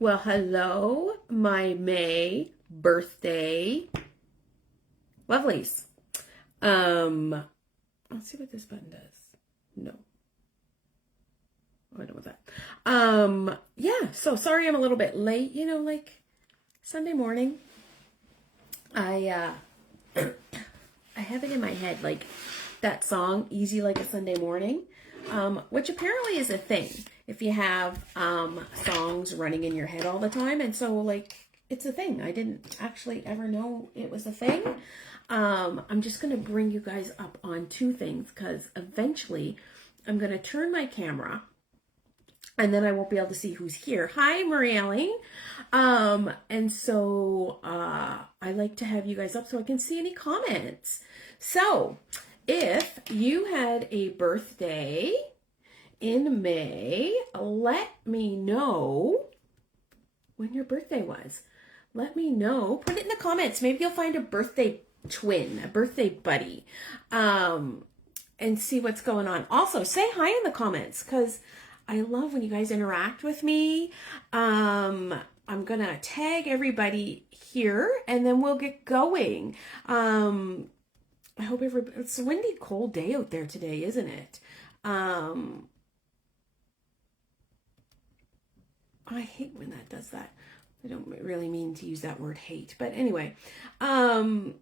Well, hello, my May birthday lovelies. Um, let's see what this button does. No, I don't want that. Yeah, so sorry I'm a little bit late, like Sunday morning. I I have it in my head like that song Easy Like a Sunday Morning, which apparently is a thing if you have songs running in your head all the time. And so, like, it's a thing. I didn't actually ever know it was a thing. I'm just going to bring you guys up on two things because eventually I'm going to turn my camera and then I won't be able to see who's here. Hi, Marie-Eileen. And so I like to have you guys up so I can see any comments. So if you had a birthday in May, let me know when your birthday was. Let me know. Put it in the comments. Maybe you'll find a birthday twin, a birthday buddy, and see what's going on. Also, say hi in the comments because I love when you guys interact with me. I'm going to tag everybody here and then we'll get going. I hope it's a windy, cold day out there today, isn't it? I hate when that does that. I don't really mean to use that word hate, but anyway, yeah,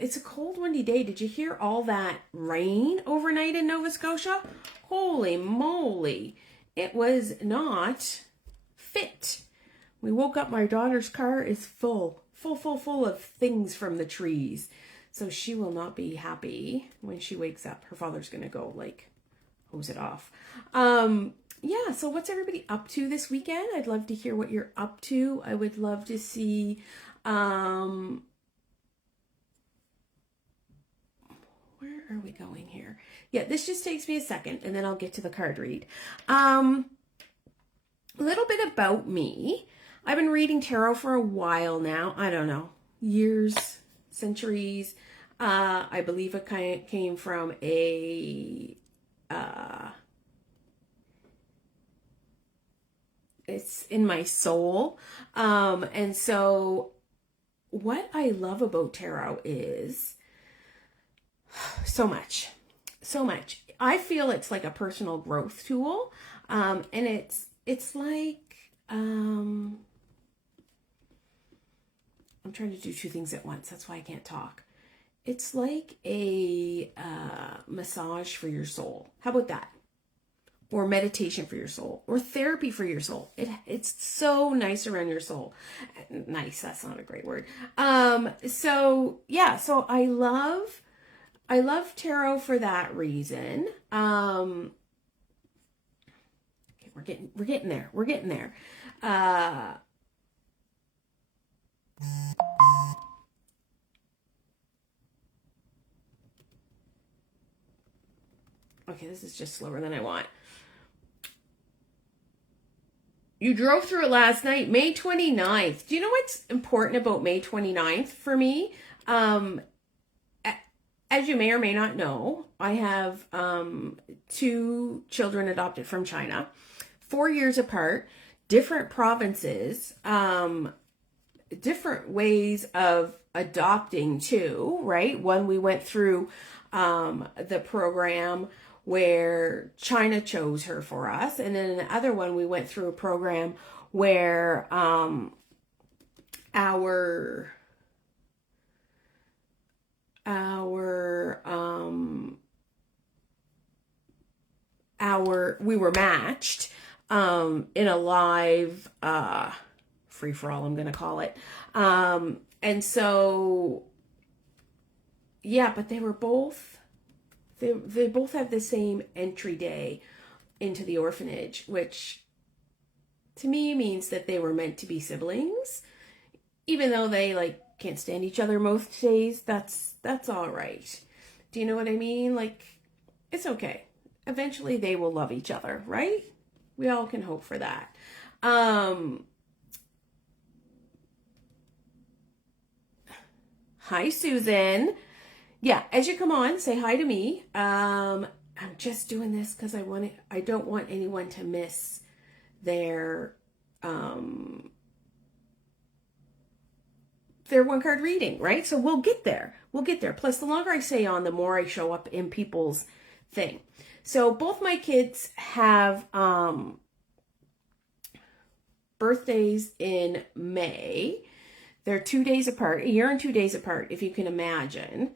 it's a cold, windy day. Did you hear all that rain overnight in Nova Scotia? Holy moly. It was not fit. We woke up, my daughter's car is full of things from the trees. So she will not be happy when she wakes up. Her father's going to go like hose it off. Yeah, so what's everybody up to this weekend? I'd love to hear what you're up to. I would love to see where are we going here? Yeah, this just takes me a second and then I'll get to the card read. A little bit about me. I've been reading tarot for a while now. I don't know, years, centuries. I believe it kind of came from it's in my soul. And so what I love about tarot is so much. I feel it's like a personal growth tool. And it's like, I'm trying to do two things at once. That's why I can't talk. It's like a massage for your soul. How about that? Or meditation for your soul, or therapy for your soul. It's so nice around your soul. Nice, that's not a great word. So yeah, so I love tarot for that reason. Okay, we're getting there. Okay, this is just slower than I want. You drove through it last night, May 29th. Do you know what's important about May 29th for me? As you may or may not know, I have 2 children adopted from China, 4 years apart, different provinces, different ways of adopting too, right? One, we went through the program where China chose her for us. And then in the other one, we went through a program where we were matched in a live free for all, I'm going to call it. And so, yeah, but they were both, they both have the same entry day into the orphanage, which to me means that they were meant to be siblings, even though they like can't stand each other most days. That's all right. Do you know what I mean? Like, it's okay. Eventually they will love each other, right? We all can hope for that. Hi, Susan. Yeah, as you come on, say hi to me. I'm just doing this because I don't want anyone to miss their their one card reading, right? So we'll get there. We'll get there. Plus, the longer I stay on, the more I show up in people's thing. So both my kids have birthdays in May. They're 2 days apart, a year and 2 days apart, if you can imagine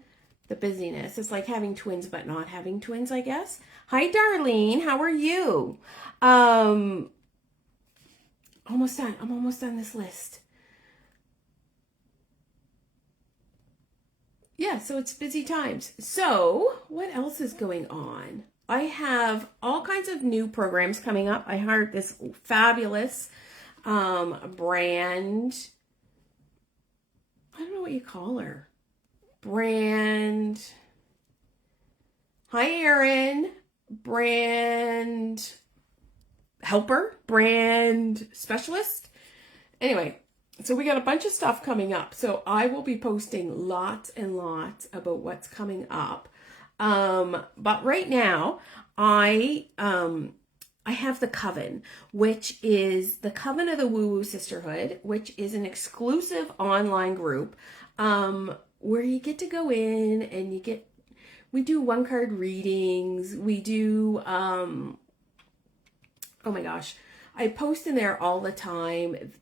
the busyness. It's like having twins, but not having twins, I guess. Hi, Darlene. How are you? Almost done. I'm almost done this list. Yeah, so it's busy times. So what else is going on? I have all kinds of new programs coming up. I hired this fabulous brand. I don't know what you call her. Brand. Hi, Erin. Brand helper, brand specialist. Anyway, so we got a bunch of stuff coming up. So I will be posting lots and lots about what's coming up. But right now I have the Coven, which is the Coven of the Woo Woo Sisterhood, which is an exclusive online group, where you get to go in and we do one card readings. We do, oh my gosh, I post in there all the time.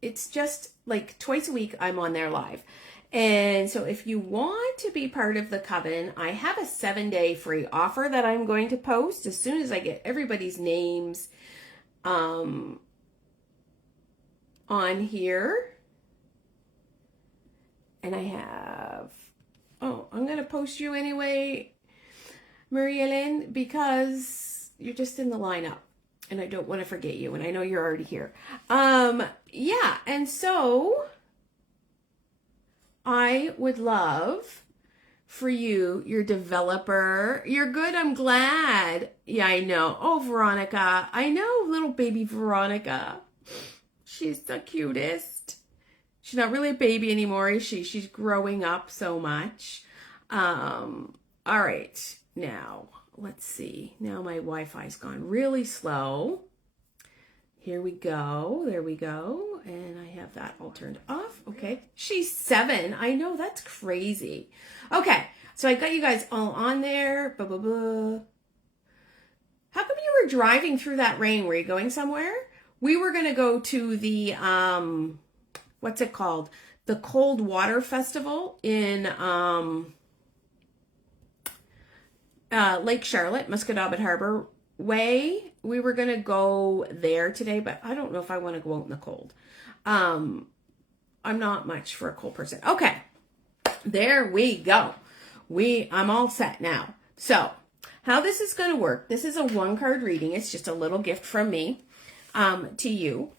It's just like twice a week I'm on there live. And so if you want to be part of the Coven, I have a 7-day free offer that I'm going to post as soon as I get everybody's names on here. And I have, I'm going to post you anyway, Maria Lynn, because you're just in the lineup. And I don't want to forget you, and I know you're already here. Yeah, and so I would love for you, your developer. You're good, I'm glad. Yeah, I know. Oh, Veronica. I know little baby Veronica. She's the cutest. She's not really a baby anymore, is she? She's growing up so much. All right, now. Let's see. Now my Wi-Fi's gone really slow. Here we go. There we go. And I have that all turned off. Okay. She's 7. I know, that's crazy. Okay. So I got you guys all on there. Blah, blah, blah. How come you were driving through that rain? Were you going somewhere? We were going to go to the, what's it called? The Cold Water Festival in, Lake Charlotte, Musquodoboit Harbor Way. We were going to go there today, but I don't know if I want to go out in the cold. I'm not much for a cold person. Okay. There we go. I'm all set now. So how this is going to work. This is a 1-card reading. It's just a little gift from me, to you.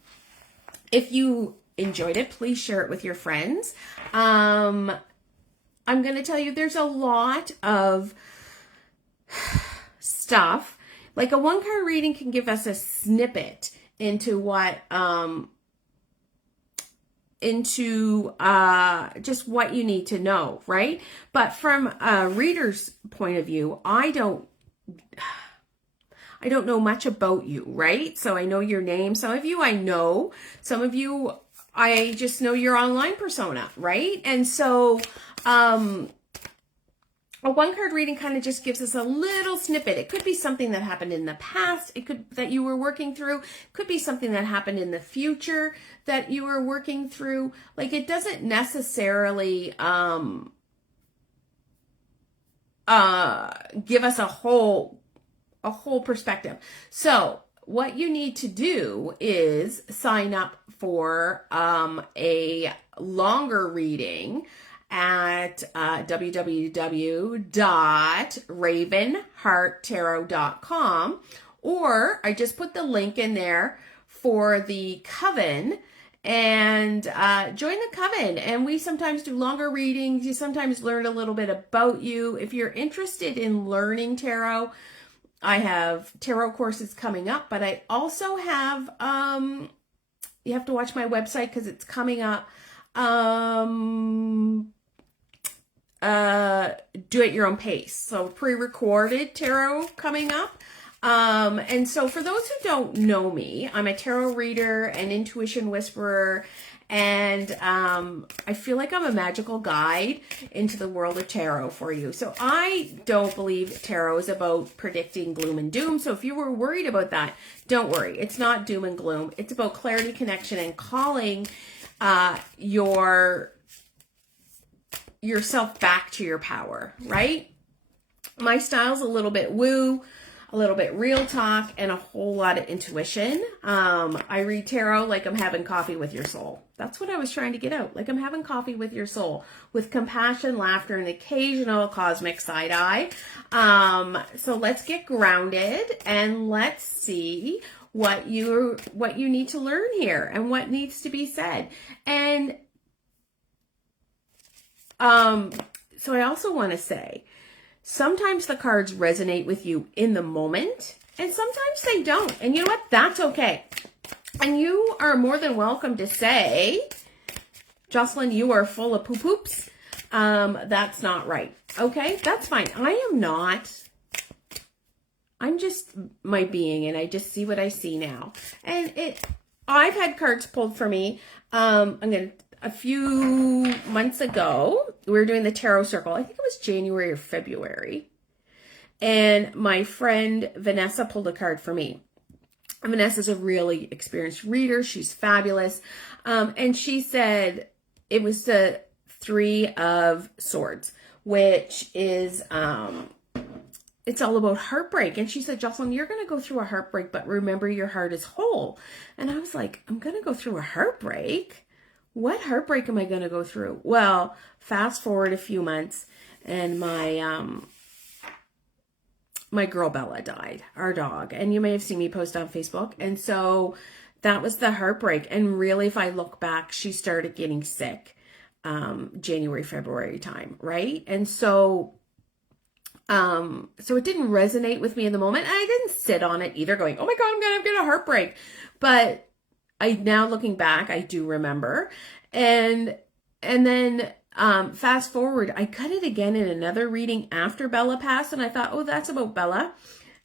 If you enjoyed it, please share it with your friends. I'm going to tell you there's a lot of stuff. Like a 1-card reading can give us a snippet into what just what you need to know, right? But from a reader's point of view, I don't know much about you, right? So I know your name. Some of you I know. Some of you I just know your online persona, right? And so a 1-card reading kind of just gives us a little snippet. It could be something that happened in the past. It could that you were working through. It could be something that happened in the future that you were working through. Like, it doesn't necessarily give us a whole perspective. So what you need to do is sign up for a longer reading at www.ravenhearttarot.com, or I just put the link in there for the Coven, and join the Coven. And we sometimes do longer readings. You sometimes learn a little bit about you. If you're interested in learning tarot, I have tarot courses coming up, but I also have, you have to watch my website because it's coming up. Do at your own pace. So pre-recorded tarot coming up. And so for those who don't know me, I'm a tarot reader, an intuition whisperer, and I feel like I'm a magical guide into the world of tarot for you. So I don't believe tarot is about predicting gloom and doom. So if you were worried about that, don't worry. It's not doom and gloom. It's about clarity, connection, and calling yourself back to your power, right? My style's a little bit woo, a little bit real talk, and a whole lot of intuition. I read tarot like I'm having coffee with your soul. That's what I was trying to get out. Like I'm having coffee with your soul, with compassion, laughter, and occasional cosmic side eye. So let's get grounded and let's see what you need to learn here and what needs to be said. And so I also want to say, sometimes the cards resonate with you in the moment, and sometimes they don't. And you know what? That's okay. And you are more than welcome to say, Jocelyn, you are full of poo-poops. That's not right. Okay? That's fine. I am not. I'm just my being, and I just see what I see now. And I've had cards pulled for me. A few months ago, we were doing the tarot circle. I think it was January or February. And my friend Vanessa pulled a card for me. Vanessa's a really experienced reader. She's fabulous. And she said it was the Three of Swords, which is, it's all about heartbreak. And she said, Jocelyn, you're going to go through a heartbreak, but remember your heart is whole. And I was like, I'm going to go through a heartbreak? What heartbreak am I going to go through? Well, fast forward a few months and my girl Bella died, our dog. And you may have seen me post on Facebook. And so that was the heartbreak. And really, if I look back, she started getting sick January, February time, right? And so it didn't resonate with me in the moment. And I didn't sit on it either going, oh my God, I'm going to get a heartbreak. But now looking back, I do remember. And then fast forward, I cut it again in another reading after Bella passed. And I thought, oh, that's about Bella.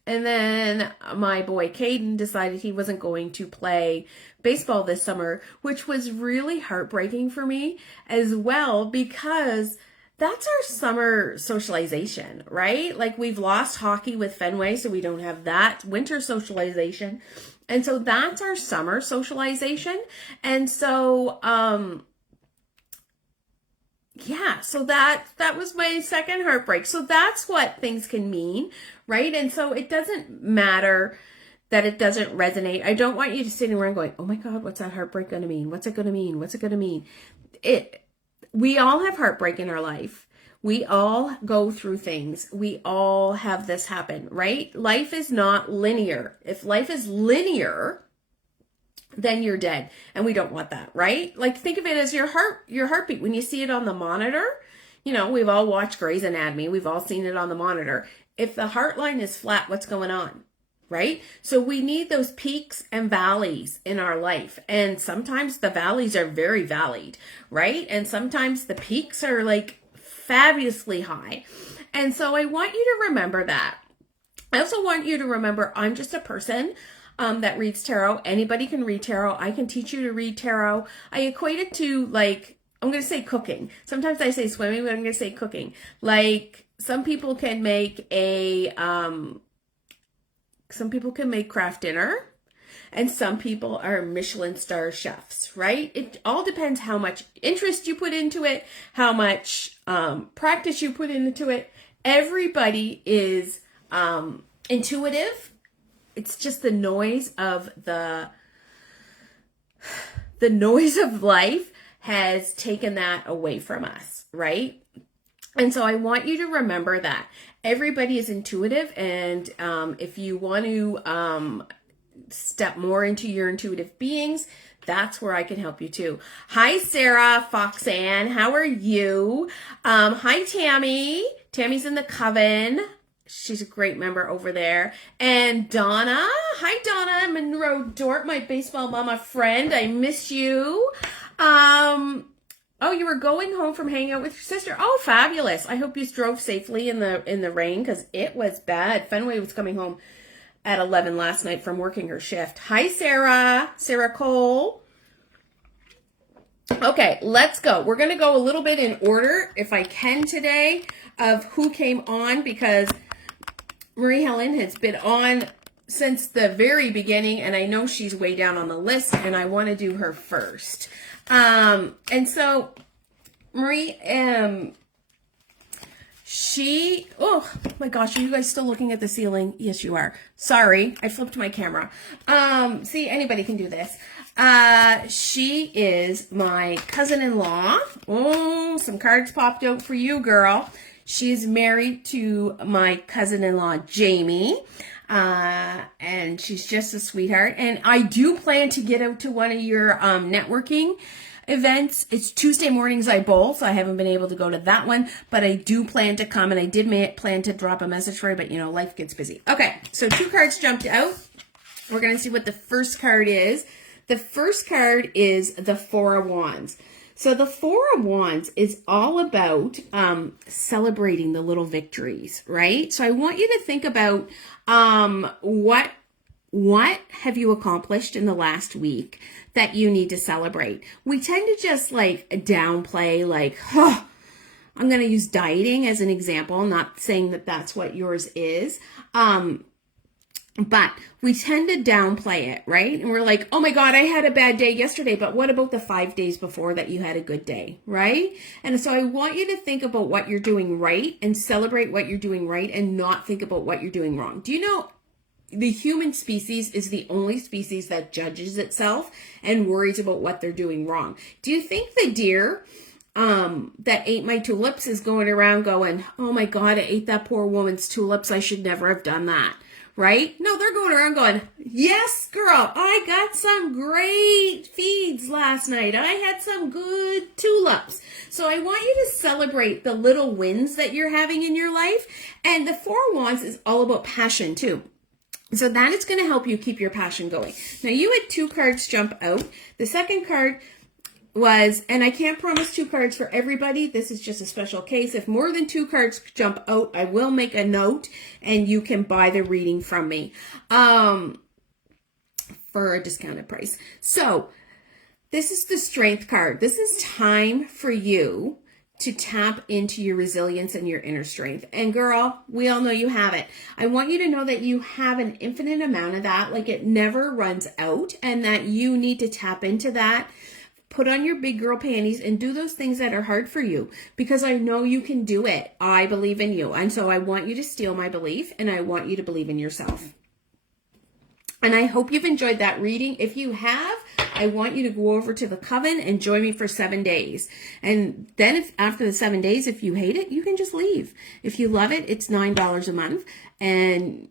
And then my boy Caden decided he wasn't going to play baseball this summer, which was really heartbreaking for me as well, because that's our summer socialization, right? Like we've lost hockey with Fenway, so we don't have that winter socialization. And so that's our summer socialization. And so, yeah, so that was my second heartbreak. So that's what things can mean, right? And so it doesn't matter that it doesn't resonate. I don't want you to sit around going, oh my God, what's that heartbreak going to mean? What's it going to mean? What's it going to mean? We all have heartbreak in our life. We all go through things. We all have this happen, right? Life is not linear. If life is linear, then you're dead. And we don't want that, right? Like think of it as your heartbeat. When you see it on the monitor, you know, we've all watched Grey's Anatomy. We've all seen it on the monitor. If the heart line is flat, what's going on? Right? So we need those peaks and valleys in our life. And sometimes the valleys are very vallied, right? And sometimes the peaks are like fabulously high. And so I want you to remember that. I also want you to remember I'm just a person that reads tarot. Anybody can read tarot. I can teach you to read tarot. I equate it to like, I'm going to say cooking. Sometimes I say swimming, but I'm going to say cooking. Like some people can make craft dinner, and some people are Michelin star chefs, right? It all depends how much interest you put into it, how much practice you put into it. Everybody is intuitive. It's just the noise of the noise of life has taken that away from us, right? And so I want you to remember that everybody is intuitive. And if you want to step more into your intuitive beings, that's where I can help you too. Hi, Sarah Foxanne. How are you? Hi, Tammy. Tammy's in the coven. She's a great member over there. And Donna. Hi, Donna. Monroe Dort, my baseball mama friend. I miss you. Oh, you were going home from hanging out with your sister. Oh, fabulous. I hope you drove safely in the rain because it was bad. Fenway was coming home at 11 last night from working her shift. Hi, Sarah. Sarah Cole. Okay, let's go. We're going to go a little bit in order, if I can today, of who came on, because Marie Helen has been on since the very beginning, and I know she's way down on the list, and I want to do her first. And so, Marie, oh my gosh, are you guys still looking at the ceiling? Yes, you are. Sorry, I flipped my camera. See, anybody can do this. She is my cousin-in-law. Oh, some cards popped out for you, girl. She's married to my cousin-in-law, Jamie. And she's just a sweetheart. And I do plan to get out to one of your, networking events. It's Tuesday mornings I bowl, so I haven't been able to go to that one, but I do plan to come, and I did plan to drop a message for you, but life gets busy. Okay, so 2 cards jumped out. We're going to see what the first card is. The first card is the Four of Wands. So the Four of Wands is all about celebrating the little victories, right? So I want you to think about what have you accomplished in the last week that you need to celebrate. We tend to just downplay, I'm going to use dieting as an example, not saying that that's what yours is. But we tend to downplay it, right? And we're like, oh my God, I had a bad day yesterday, but what about the 5 days before that you had a good day, right? And so I want you to think about what you're doing right and celebrate what you're doing right and not think about what you're doing wrong. Do you know the human species is the only species that judges itself and worries about what they're doing wrong? Do you think the deer that ate my tulips is going around going, oh my God, I ate that poor woman's tulips. I should never have done that. Right? No, they're going around going, yes, girl, I got some great feeds last night. I had some good tulips. So I want you to celebrate the little wins that you're having in your life. And the Four of Wands is all about passion too. So that is going to help you keep your passion going. Now you had 2 cards jump out. The second card was, and I can't promise 2 cards for everybody. This is just a special case. If more than 2 cards jump out, I will make a note and you can buy the reading from me for a discounted price. So this is the Strength card. This is time for you to tap into your resilience and your inner strength. And girl, we all know you have it. I want you to know that you have an infinite amount of that. It never runs out, and that you need to tap into that. Put on your big girl panties and do those things that are hard for you, because I know you can do it. I believe in you. And so I want you to steal my belief, and I want you to believe in yourself. And I hope you've enjoyed that reading. If you have, I want you to go over to the Coven and join me for 7 days. And then after the 7 days, if you hate it, you can just leave. If you love it, it's $9 a month. And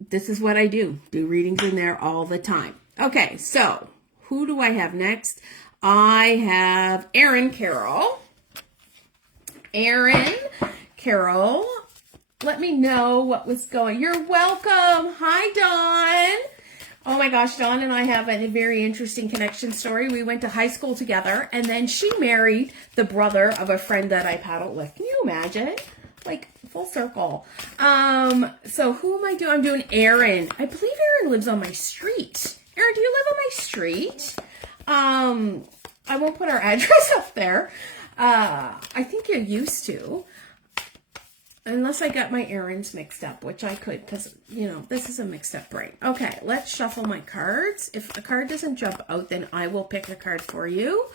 this is what I do readings in there all the time. Okay, so who do I have next? I have Erin Carroll. Erin Carroll, let me know what was going. You're welcome. Hi, Dawn. Oh my gosh, Dawn and I have a very interesting connection story. We went to high school together, and then she married the brother of a friend that I paddled with. Can you imagine? Full circle. So who am I doing? I'm doing Erin. I believe Erin lives on my street. Erin, do you live on my street? I won't put our address up there. I think you used to. Unless I got my errands mixed up, which I could, because, this is a mixed up brain. Okay, let's shuffle my cards. If a card doesn't jump out, then I will pick a card for you.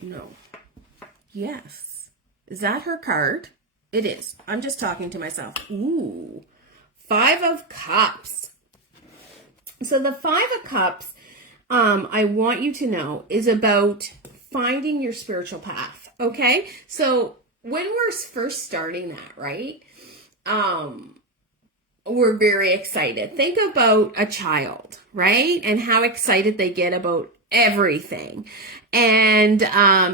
No. Yes. Is that her card? It is. I'm just talking to myself. Ooh. 5 of Cups. So the 5 of Cups, I want you to know, is about finding your spiritual path. Okay, so when we're first starting that, right, we're very excited. Think about a child, right, and how excited they get about everything. And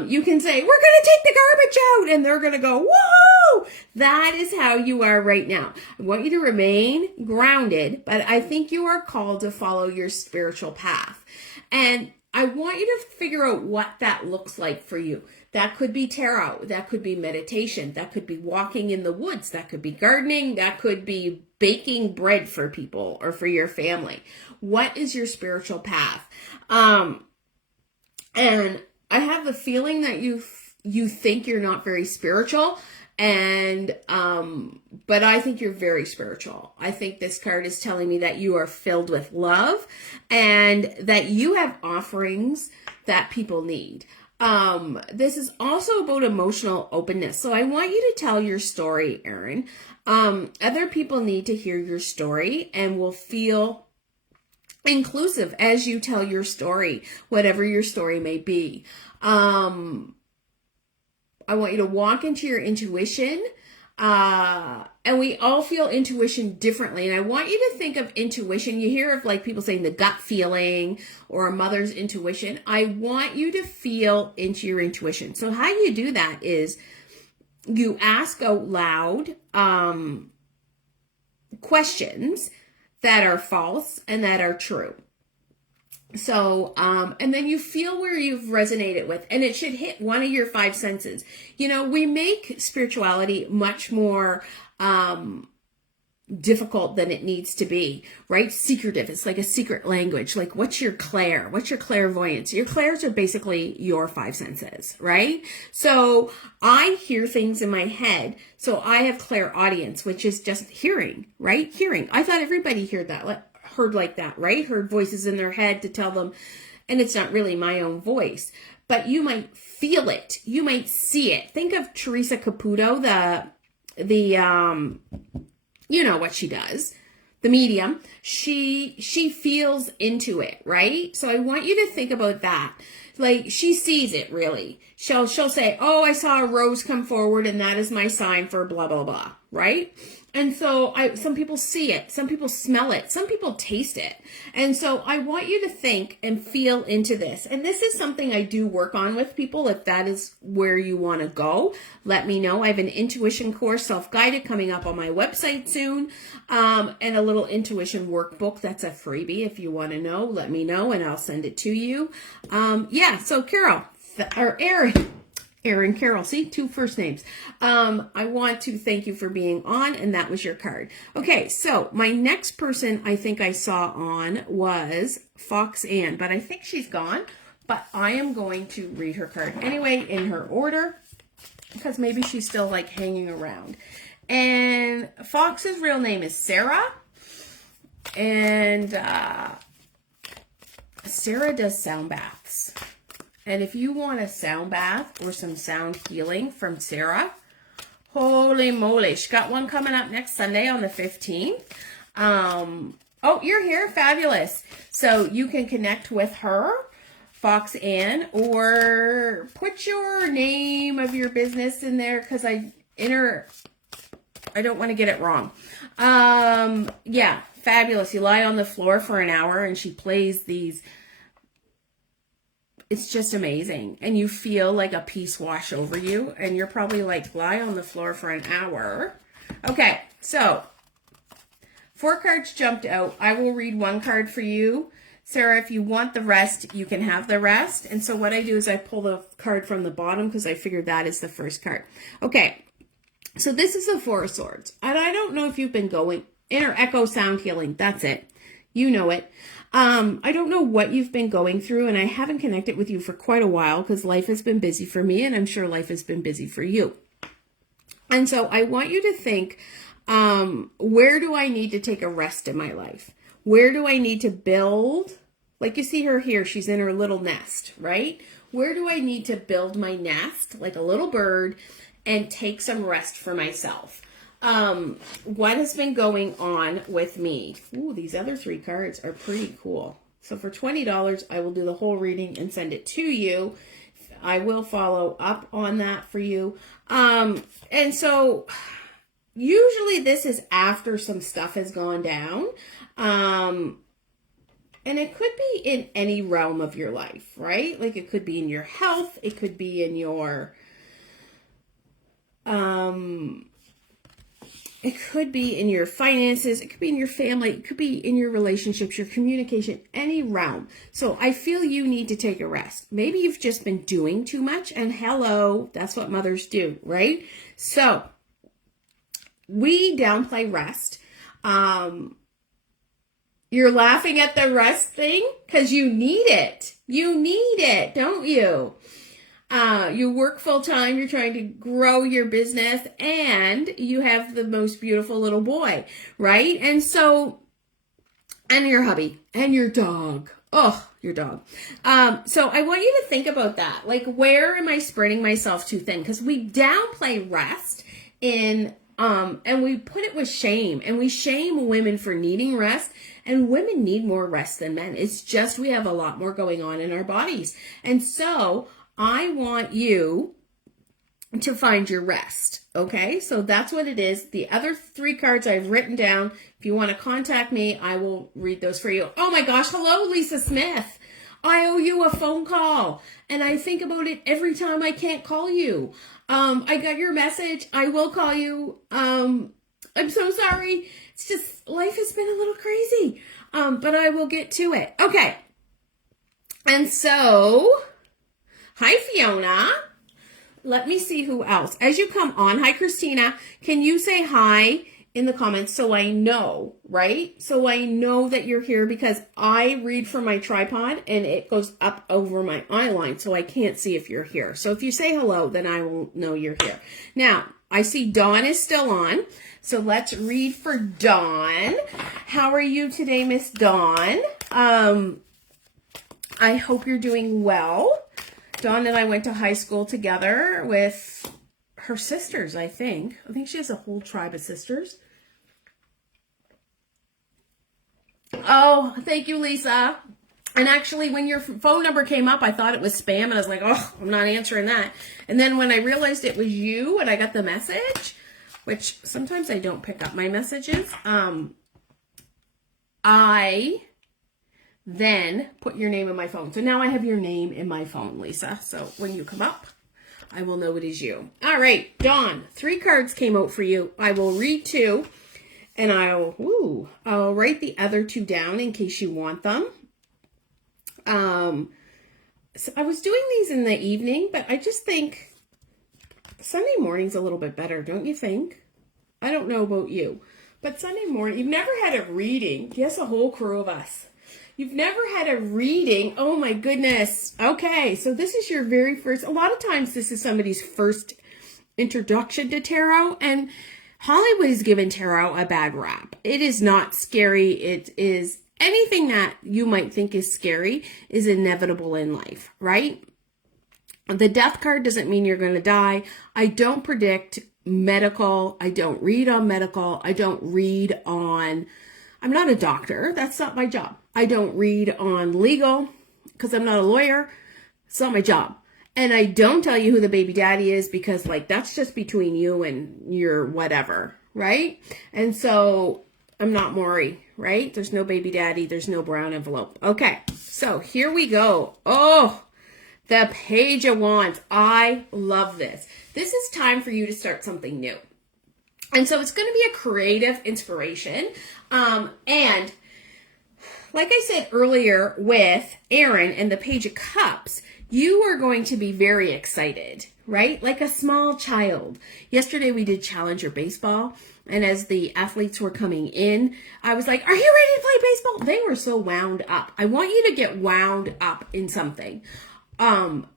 you can say, we're going to take the garbage out, and they're going to go, whoa! That is how you are right now. I want you to remain grounded, but I think you are called to follow your spiritual path. And I want you to figure out what that looks like for you. That could be tarot. That could be meditation. That could be walking in the woods. That could be gardening. That could be baking bread for people or for your family. What is your spiritual path? And I have the feeling that you think you're not very spiritual, and but I think you're very spiritual. I think this card is telling me that you are filled with love and that you have offerings that people need. This is also about emotional openness. So I want you to tell your story, Erin. Other people need to hear your story and will feel inclusive as you tell your story, whatever your story may be. I want you to walk into your intuition. And we all feel intuition differently. And I want you to think of intuition. You hear of like people saying the gut feeling or a mother's intuition. I want you to feel into your intuition. So how you do that is you ask out loud questions that are false and that are true. So, and then you feel where you've resonated with, and it should hit one of your five senses. You know, we make spirituality much more, difficult than it needs to be, right? Secretive. It's like a secret language. Like, what's your clair? What's your clairvoyance? Your clairs are basically your five senses, right? So I hear things in my head. So I have clairaudience, which is just hearing, right? Hearing. I thought everybody heard like that, right? Heard voices in their head to tell them, and it's not really my own voice, but you might feel it. You might see it. Think of Teresa Caputo, you know what she does, the medium. She feels into it, right? So I want you to think about that. Like, she sees it, really. She'll say, oh, I saw a rose come forward and that is my sign for blah, blah, blah, right? And so some people see it, some people smell it, some people taste it. And so I want you to think and feel into this. And this is something I do work on with people. If that is where you want to go, let me know. I have an intuition course, self-guided, coming up on my website soon. And a little intuition workbook that's a freebie. If you want to know, let me know and I'll send it to you. Yeah, so Carol, or Erin Carol, see, two first names. I want to thank you for being on, and that was your card. Okay, so my next person I think I saw on was Fox Ann, but I think she's gone, but I am going to read her card anyway in her order, because maybe she's still like hanging around. And Fox's real name is Sarah, and Sarah does sound baths. And if you want a sound bath or some sound healing from Sarah, holy moly, she got one coming up next Sunday on the 15th. Oh, you're here. Fabulous. So you can connect with her, Fox Ann, or put your name of your business in there, because I don't want to get it wrong. Yeah, fabulous. You lie on the floor for an hour and she plays these. It's just amazing. And you feel like a peace wash over you. And you're probably like, lie on the floor for an hour. Okay, so 4 cards jumped out. I will read 1 card for you. Sarah, if you want the rest, you can have the rest. And so what I do is I pull the card from the bottom because I figured that is the first card. Okay, so this is the 4 of Swords. And I don't know if you've been going, inner echo sound healing. That's it. You know it. I don't know what you've been going through, and I haven't connected with you for quite a while because life has been busy for me, and I'm sure life has been busy for you. And so I want you to think, where do I need to take a rest in my life? Where do I need to build? Like you see her here, she's in her little nest, right? Where do I need to build my nest like a little bird and take some rest for myself? What has been going on with me? Ooh, these other 3 cards are pretty cool. So for $20, I will do the whole reading and send it to you. I will follow up on that for you. And so usually this is after some stuff has gone down. And it could be in any realm of your life, right? Like it could be in your health. It could be in your, It could be in your finances. It could be in your family. It could be in your relationships, your communication, any realm. So I feel you need to take a rest. Maybe you've just been doing too much, and hello, that's what mothers do, right? So we downplay rest. You're laughing at the rest thing because you need it. You need it, don't you? You work full time, you're trying to grow your business, and you have the most beautiful little boy, right? And so, and your hubby, and your dog. Oh, your dog. So I want you to think about that. Like, where am I spreading myself too thin? Because we downplay rest and we put it with shame, and we shame women for needing rest, and women need more rest than men. It's just, we have a lot more going on in our bodies. And so I want you to find your rest. Okay, so that's what it is. The other 3 cards I've written down. If you want to contact me, I will read those for you. Oh my gosh, hello, Lisa Smith. I owe you a phone call, and I think about it every time I can't call you. I got your message. I will call you. I'm so sorry. It's just, life has been a little crazy, but I will get to it. Okay, and so, hi, Fiona. Let me see who else. As you come on, hi, Christina. Can you say hi in the comments so I know, right? So I know that you're here, because I read from my tripod and it goes up over my eye line, so I can't see if you're here. So if you say hello, then I will know you're here. Now, I see Dawn is still on, so let's read for Dawn. How are you today, Miss Dawn? I hope you're doing well. Dawn and I went to high school together with her sisters, I think. I think she has a whole tribe of sisters. Oh, thank you, Lisa. And actually, when your phone number came up, I thought it was spam, and I was like, oh, I'm not answering that. And then when I realized it was you and I got the message, which sometimes I don't pick up my messages, I then put your name in my phone. So now I have your name in my phone, Lisa. So when you come up, I will know it is you. All right, Dawn, 3 cards came out for you. I will read 2, and I'll write the other 2 down in case you want them. So I was doing these in the evening, but I just think Sunday morning's a little bit better, don't you think? I don't know about you, but Sunday morning, you've never had a reading. Yes, a whole crew of us. You've never had a reading. Oh my goodness. Okay, so this is your very first. A lot of times this is somebody's first introduction to tarot, and Hollywood has given tarot a bad rap. It is not scary. It is anything that you might think is scary is inevitable in life, right? The death card doesn't mean you're going to die. I don't predict medical. I don't read on medical. I don't read on, I'm not a doctor. That's not my job. I don't read on legal because I'm not a lawyer. It's not my job. And I don't tell you who the baby daddy is because, like, that's just between you and your whatever, right? And so I'm not Maury, right? There's no baby daddy. There's no brown envelope. Okay, so here we go. Oh, the Page of Wands. I love this. This is time for you to start something new. And so it's going to be a creative inspiration. And like I said earlier with Aaron and the Page of Cups, you are going to be very excited, right? Like a small child. Yesterday we did Challenger Baseball, and as the athletes were coming in, I was like, are you ready to play baseball? They were so wound up. I want you to get wound up in something.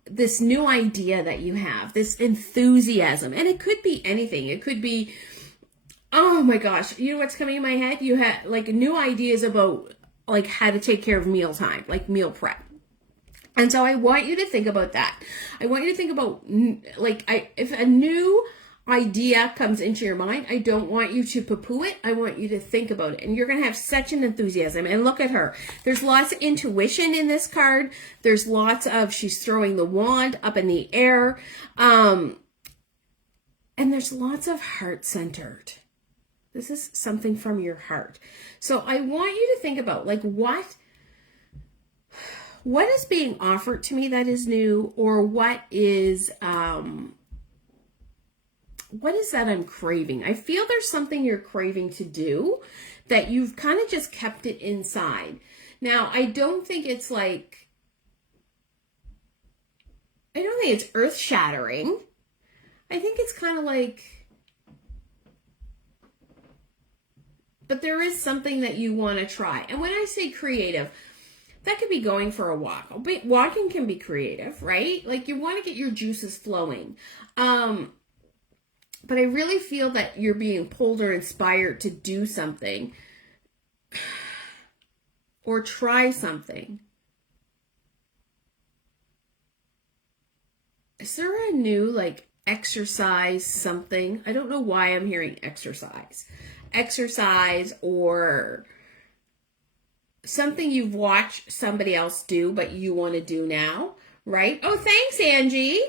This new idea that you have, this enthusiasm, and it could be anything. It could be, oh my gosh, you know what's coming in my head? You had like new ideas about like how to take care of mealtime, like meal prep. And so I want you to think about that. I want you to think about, like, if a new idea comes into your mind, I don't want you to poo-poo it. I want you to think about it. And you're going to have such an enthusiasm. And look at her. There's lots of intuition in this card. There's lots of, she's throwing the wand up in the air. And there's lots of heart-centered. This is something from your heart. So I want you to think about, like, what is being offered to me that is new, or what is what is that I'm craving? I feel there's something you're craving to do that you've kind of just kept it inside. Now, I don't think it's earth shattering. I think it's kind of like, but there is something that you want to try. And when I say creative, that could be going for a walk. Walking can be creative, right? Like you want to get your juices flowing. But I really feel that you're being pulled or inspired to do something or try something. Is there a new exercise something? I don't know why I'm hearing exercise. Exercise or something you've watched somebody else do, but you want to do now, right? Oh, thanks, Angie.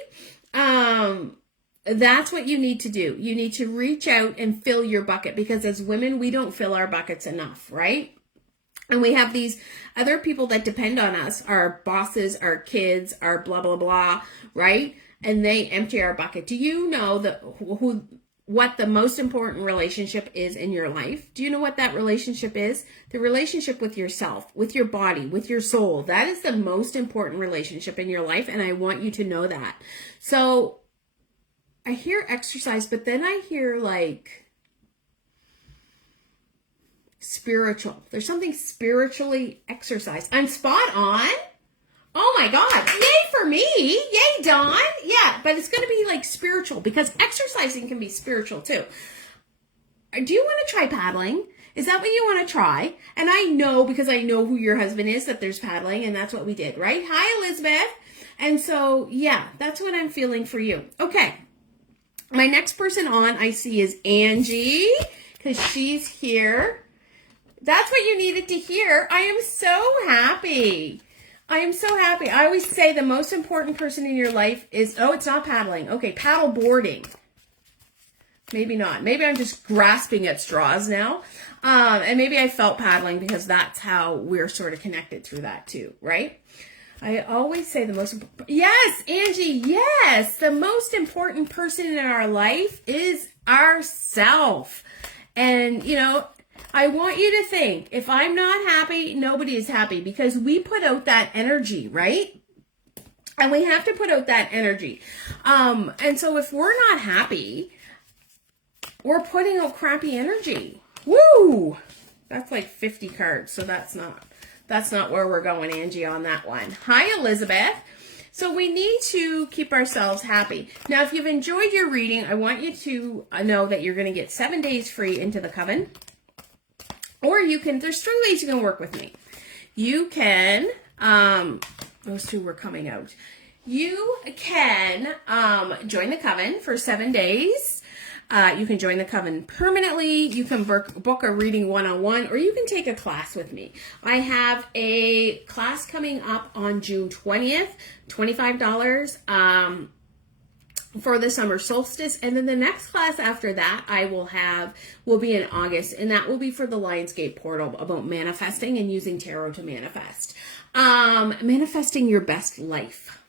That's what you need to do. You need to reach out and fill your bucket, because as women, we don't fill our buckets enough, right? And we have these other people that depend on us, our bosses, our kids, our blah, blah, blah, right? And they empty our bucket. Do you know what the most important relationship is in your life? Do you know what that relationship is? The relationship with yourself, with your body, with your soul. That is the most important relationship in your life, and I want you to know that. So I hear exercise, but then I hear spiritual. There's something spiritually exercised. I'm spot on. Oh my God. Yay for me. Yay, Dawn. Yeah, but it's going to be spiritual, because exercising can be spiritual too. Do you want to try paddling? Is that what you want to try? And I know, because I know who your husband is, that there's paddling, and that's what we did, right? Hi, Elizabeth. And so, yeah, that's what I'm feeling for you. Okay. My next person on I see is Angie, because she's here. That's what you needed to hear. I am so happy. I am so happy. I always say the most important person in your life is, it's not paddling. Okay, paddle boarding. Maybe not. Maybe I'm just grasping at straws now. And maybe I felt paddling because that's how we're sort of connected through that too, right? I always say yes, Angie, yes. The most important person in our life is ourself. And, I want you to think, if I'm not happy, nobody is happy, because we put out that energy, right? And we have to put out that energy. And so if we're not happy, we're putting out crappy energy. Woo! That's 50 cards, so that's not where we're going, Angie, on that one. Hi, Elizabeth. So we need to keep ourselves happy. Now, if you've enjoyed your reading, I want you to know that you're going to get 7 days free into the coven. Or there's 3 ways you can work with me. You can, those 2 were coming out. You can join the coven for 7 days. You can join the coven permanently. You can book a reading one-on-one, or you can take a class with me. I have a class coming up on June 20th, $25 for the summer solstice. And then the next class after that will be in August, and that will be for the Lionsgate portal, about manifesting and using tarot to manifest. Manifesting your best life.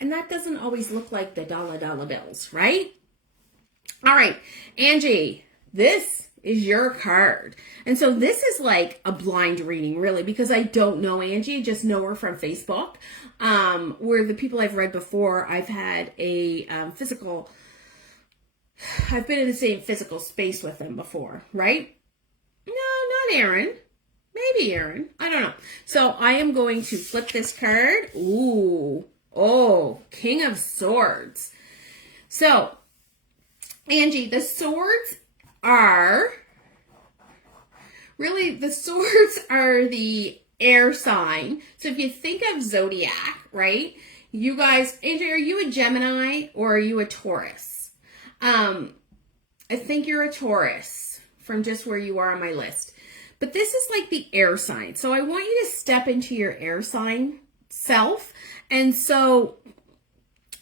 And that doesn't always look like the dollar bills, right? All right, Angie, this is your card. And so this is like a blind reading, really, because I don't know Angie, I just know her from Facebook, where the people I've read before, I've had a I've been in the same physical space with them before, right? No, not Aaron. Maybe Aaron. I don't know. So I am going to flip this card. Ooh. Oh, King of Swords. So, Angie, the swords are the air sign. So if you think of zodiac, right? You guys, Angie, are you a Gemini or are you a Taurus? I think you're a Taurus from just where you are on my list. But this is like the air sign. So I want you to step into your air sign self. And so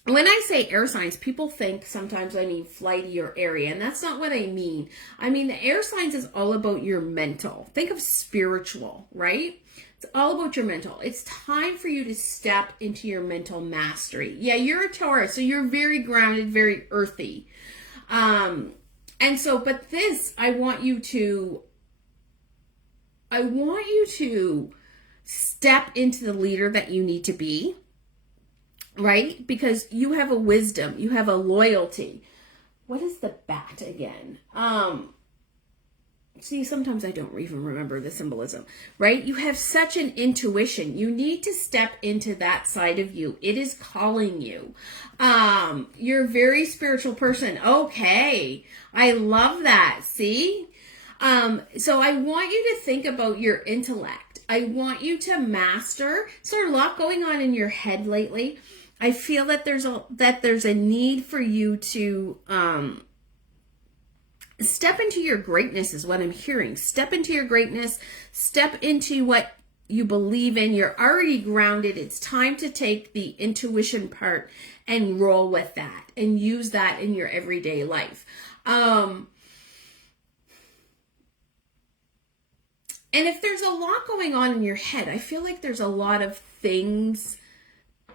when I say air signs, people think sometimes I mean flighty or airy, and that's not what I mean. I mean, the air signs is all about your mental. Think of spiritual, right? It's all about your mental. It's time for you to step into your mental mastery. Yeah, you're a Taurus, so you're very grounded, very earthy. And so, but this, I want you to step into the leader that you need to be, right? Because you have a wisdom, you have a loyalty. What is the bat again? See, sometimes I don't even remember the symbolism, right? You have such an intuition. You need to step into that side of you. It is calling you. You're a very spiritual person. Okay. I love that. See? So I want you to think about your intellect. I want you to master. So there's a lot going on in your head lately. I feel that there's a need for you to, step into your greatness is what I'm hearing. Step into your greatness. Step into what you believe in. You're already grounded. It's time to take the intuition part and roll with that and use that in your everyday life. And if there's a lot going on in your head, I feel like there's a lot of things,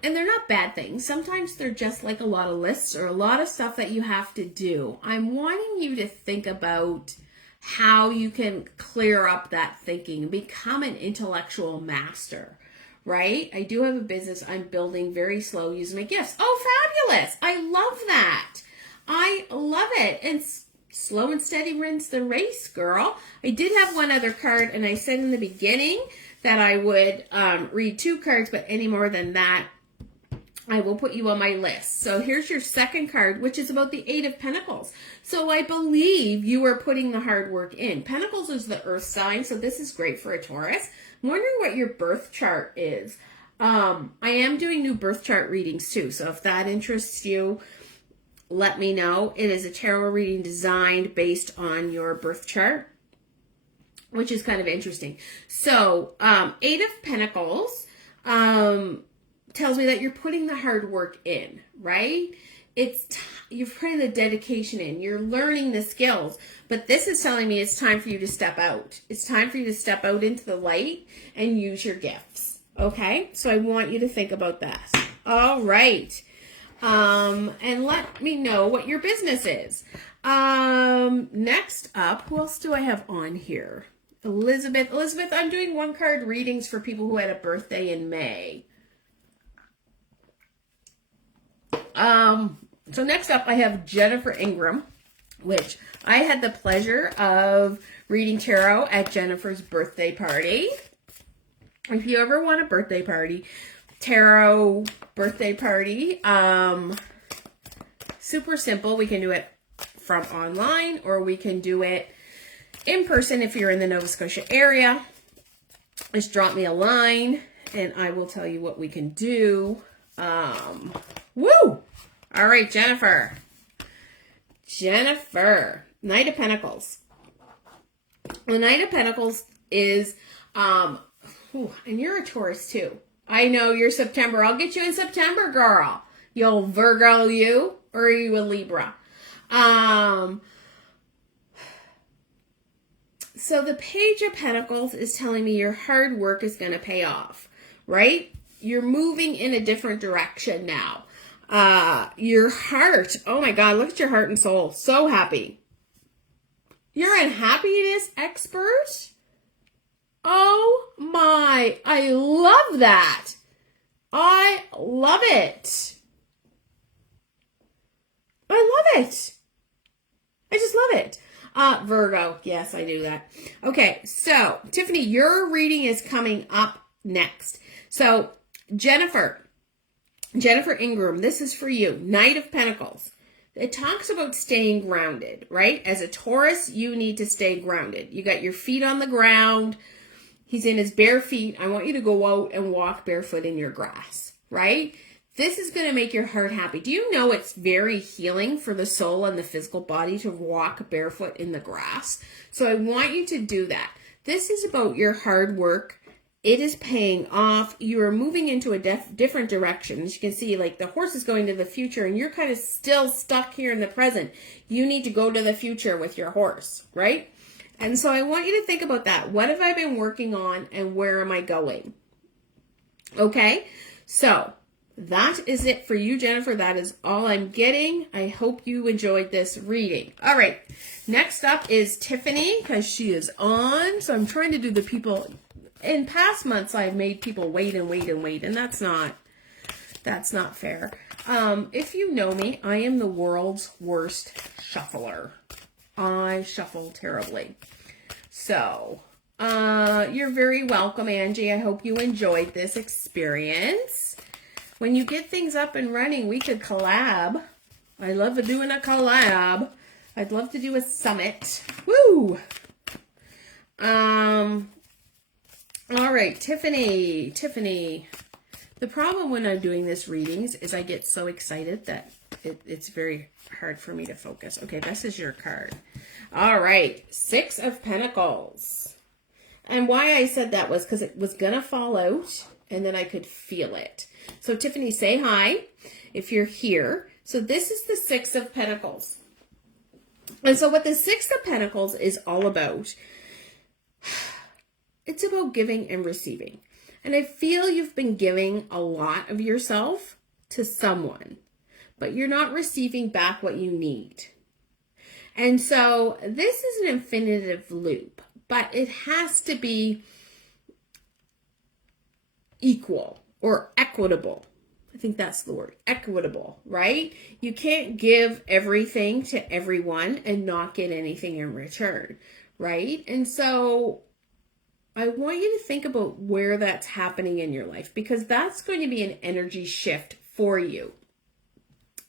and they're not bad things. Sometimes they're just like a lot of lists or a lot of stuff that you have to do. I'm wanting you to think about how you can clear up that thinking and become an intellectual master, right? I do have a business I'm building very slow using my gifts. Oh, fabulous. I love that. I love it. And slow and steady wins the race, girl. I did have one other card, and I said in the beginning that I would read 2 cards, but any more than that, I will put you on my list. So here's your second card, which is about the 8 of Pentacles. So I believe you are putting the hard work in. Pentacles is the earth sign, so this is great for a Taurus. I'm wondering what your birth chart is. I am doing new birth chart readings too, so if that interests you, let me know. It is a tarot reading designed based on your birth chart, which is kind of interesting. So 8 of Pentacles, tells me that you're putting the hard work in, right? You're putting the dedication in. You're learning the skills. But this is telling me it's time for you to step out. It's time for you to step out into the light and use your gifts. Okay? So I want you to think about that. All right. And let me know what your business is. Next up, who else do I have on here? Elizabeth. Elizabeth, I'm doing 1-card readings for people who had a birthday in May. So next up, I have Jennifer Ingram, which I had the pleasure of reading tarot at Jennifer's birthday party. If you ever want a birthday party, tarot birthday party, super simple. We can do it from online, or we can do it in person if you're in the Nova Scotia area. Just drop me a line and I will tell you what we can do. Woo! All right, Jennifer. Knight of Pentacles. The Knight of Pentacles is, and you're a Taurus too. I know you're September. I'll get you in September, girl. You'll Virgo you, or are you a Libra? So the Page of Pentacles is telling me your hard work is going to pay off, right? You're moving in a different direction now. Your heart, oh my God, look at your heart and soul. So happy. You're an happiness expert? Oh my, I love that. I love it. I love it. I just love it. Virgo, yes, I do that. Okay, so Tiffany, your reading is coming up next. So Jennifer Ingram, this is for you. Knight of Pentacles. It talks about staying grounded, right? As a Taurus, you need to stay grounded. You got your feet on the ground. He's in his bare feet. I want you to go out and walk barefoot in your grass, right? This is going to make your heart happy. Do you know it's very healing for the soul and the physical body to walk barefoot in the grass? So I want you to do that. This is about your hard work. It is paying off. You are moving into a different direction. As you can see, like the horse is going to the future and you're kind of still stuck here in the present. You need to go to the future with your horse, right? And so I want you to think about that. What have I been working on and where am I going? Okay, so that is it for you, Jennifer. That is all I'm getting. I hope you enjoyed this reading. All right. Next up is Tiffany, because she is on. So I'm trying to do the people. In past months, I've made people wait and wait and wait, and that's not fair. If you know me, I am the world's worst shuffler. I shuffle terribly. So, you're very welcome, Angie. I hope you enjoyed this experience. When you get things up and running, we could collab. I love doing a collab. I'd love to do a summit. Woo! All right, Tiffany. The problem when I'm doing this readings is I get so excited that it's very hard for me to focus. Okay, this is your card. All right, Six of Pentacles. And why I said that was because it was going to fall out and then I could feel it. So Tiffany, say hi if you're here. So this is the Six of Pentacles. And so what the Six of Pentacles is all about, it's about giving and receiving. And I feel you've been giving a lot of yourself to someone, but you're not receiving back what you need. And so this is an infinitive loop, but it has to be equal or equitable. I think that's the word, equitable, right? You can't give everything to everyone and not get anything in return, right? And so I want you to think about where that's happening in your life, because that's going to be an energy shift for you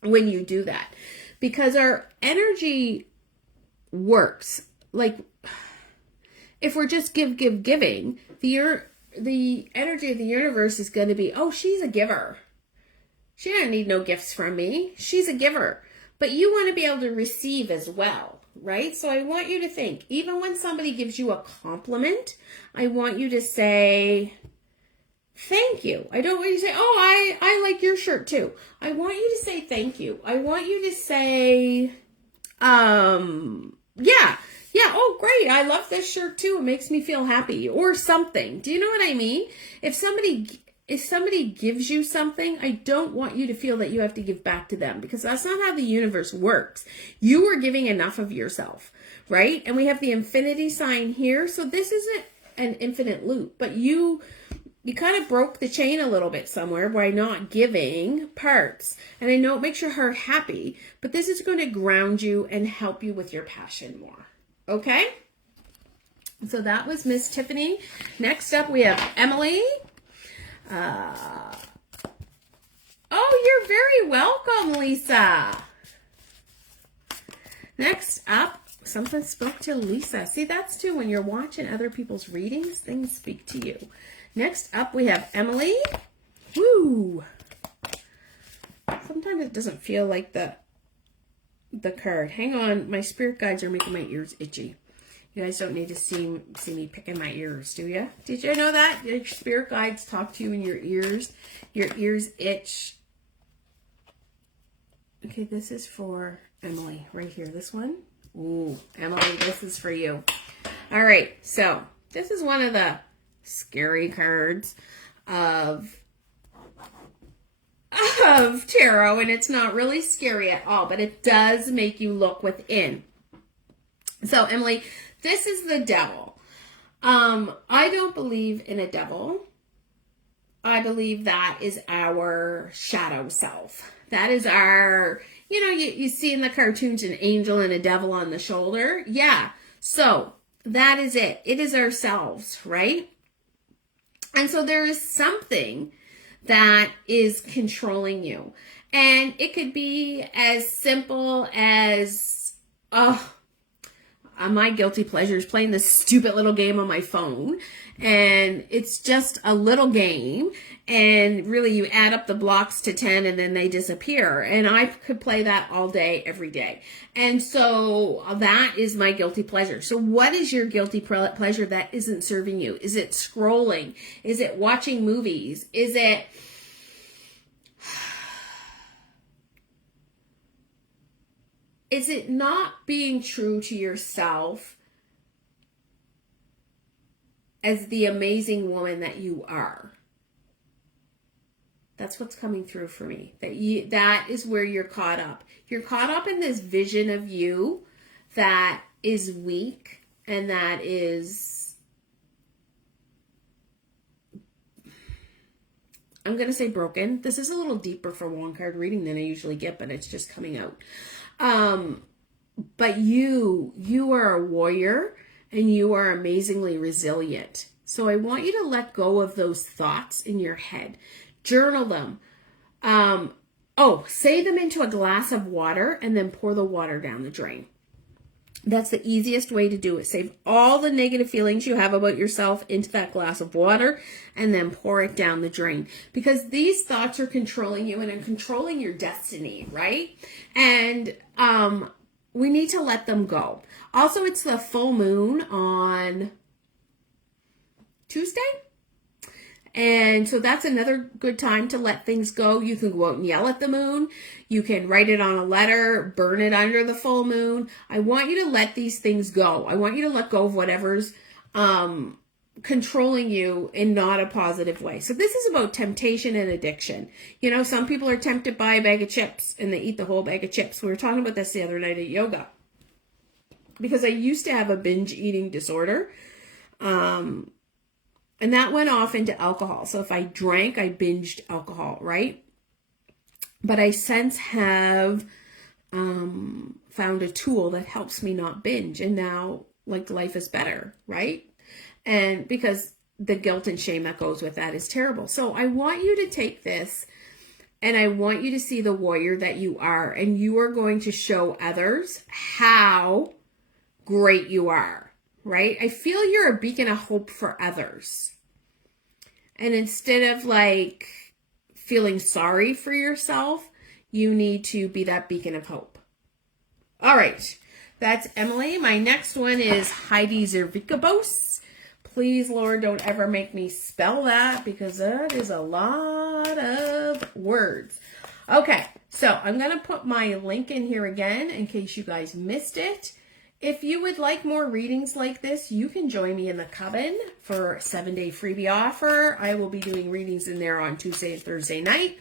when you do that. Because our energy works like, if we're just giving, the energy of the universe is going to be, oh, she's a giver. She doesn't need no gifts from me. She's a giver. But you want to be able to receive as well, right? So I want you to think, even when somebody gives you a compliment, I want you to say, thank you. I don't want you to say, oh, I like your shirt too. I want you to say thank you. I want you to say, yeah, oh, great. I love this shirt too. It makes me feel happy, or something. Do you know what I mean? If somebody gives you something, I don't want you to feel that you have to give back to them, because that's not how the universe works. You are giving enough of yourself, right? And we have the infinity sign here. So this isn't an infinite loop, but you kind of broke the chain a little bit somewhere by not giving parts. And I know it makes your heart happy, but this is going to ground you and help you with your passion more. Okay? So that was Miss Tiffany. Next up, we have Emily. Oh, you're very welcome, Lisa. Next up, something spoke to Lisa. See, that's too, when you're watching other people's readings, things speak to you. Next up, we have Emily. Woo! Sometimes it doesn't feel like the card. Hang on, my spirit guides are making my ears itchy. You guys don't need to see me picking my ears, do you? Did you know that? Your spirit guides talk to you in your ears. Your ears itch. Okay, this is for Emily right here. This one. Ooh, Emily, this is for you. All right, so this is one of the scary cards of tarot, and it's not really scary at all, but it does make you look within. So, Emily, this is the devil. I don't believe in a devil. I believe that is our shadow self. That is our, you see in the cartoons an angel and a devil on the shoulder. Yeah. So that is it. It is ourselves, right? And so there is something that is controlling you. And it could be as simple as, my guilty pleasure is playing this stupid little game on my phone. And it's just a little game. And really you add up the blocks to 10 and then they disappear. And I could play that all day, every day. And so that is my guilty pleasure. So what is your guilty pleasure that isn't serving you? Is it scrolling? Is it watching movies? Is it... Is it not being true to yourself as the amazing woman that you are? That's what's coming through for me. That is where you're caught up. You're caught up in this vision of you that is weak and that is, I'm going to say broken. This is a little deeper for one card reading than I usually get, but it's just coming out. But you are a warrior and you are amazingly resilient. So I want you to let go of those thoughts in your head. Journal them. Say them into a glass of water and then pour the water down the drain. That's the easiest way to do it. Save all the negative feelings you have about yourself into that glass of water and then pour it down the drain. Because these thoughts are controlling you and are controlling your destiny, right? And we need to let them go. Also, it's the full moon on Tuesday. And so that's another good time to let things go. You can go out and yell at the moon. You can write it on a letter, burn it under the full moon. I want you to let these things go. I want you to let go of whatever's controlling you in not a positive way. So this is about temptation and addiction. You know, some people are tempted by a bag of chips and they eat the whole bag of chips. We were talking about this the other night at yoga. Because I used to have a binge eating disorder. And that went off into alcohol. So if I drank, I binged alcohol, right? But I since have found a tool that helps me not binge. And now, like, life is better, right? And because the guilt and shame that goes with that is terrible. So I want you to take this and I want you to see the warrior that you are. And you are going to show others how great you are. Right? I feel you're a beacon of hope for others. And instead of like feeling sorry for yourself, you need to be that beacon of hope. All right. That's Emily. My next one is Heidi Zervikabos. Please, Lord, don't ever make me spell that because that is a lot of words. Okay. So I'm going to put my link in here again in case you guys missed it. If you would like more readings like this, you can join me in the Coven for a 7-day freebie offer. I will be doing readings in there on Tuesday and Thursday night.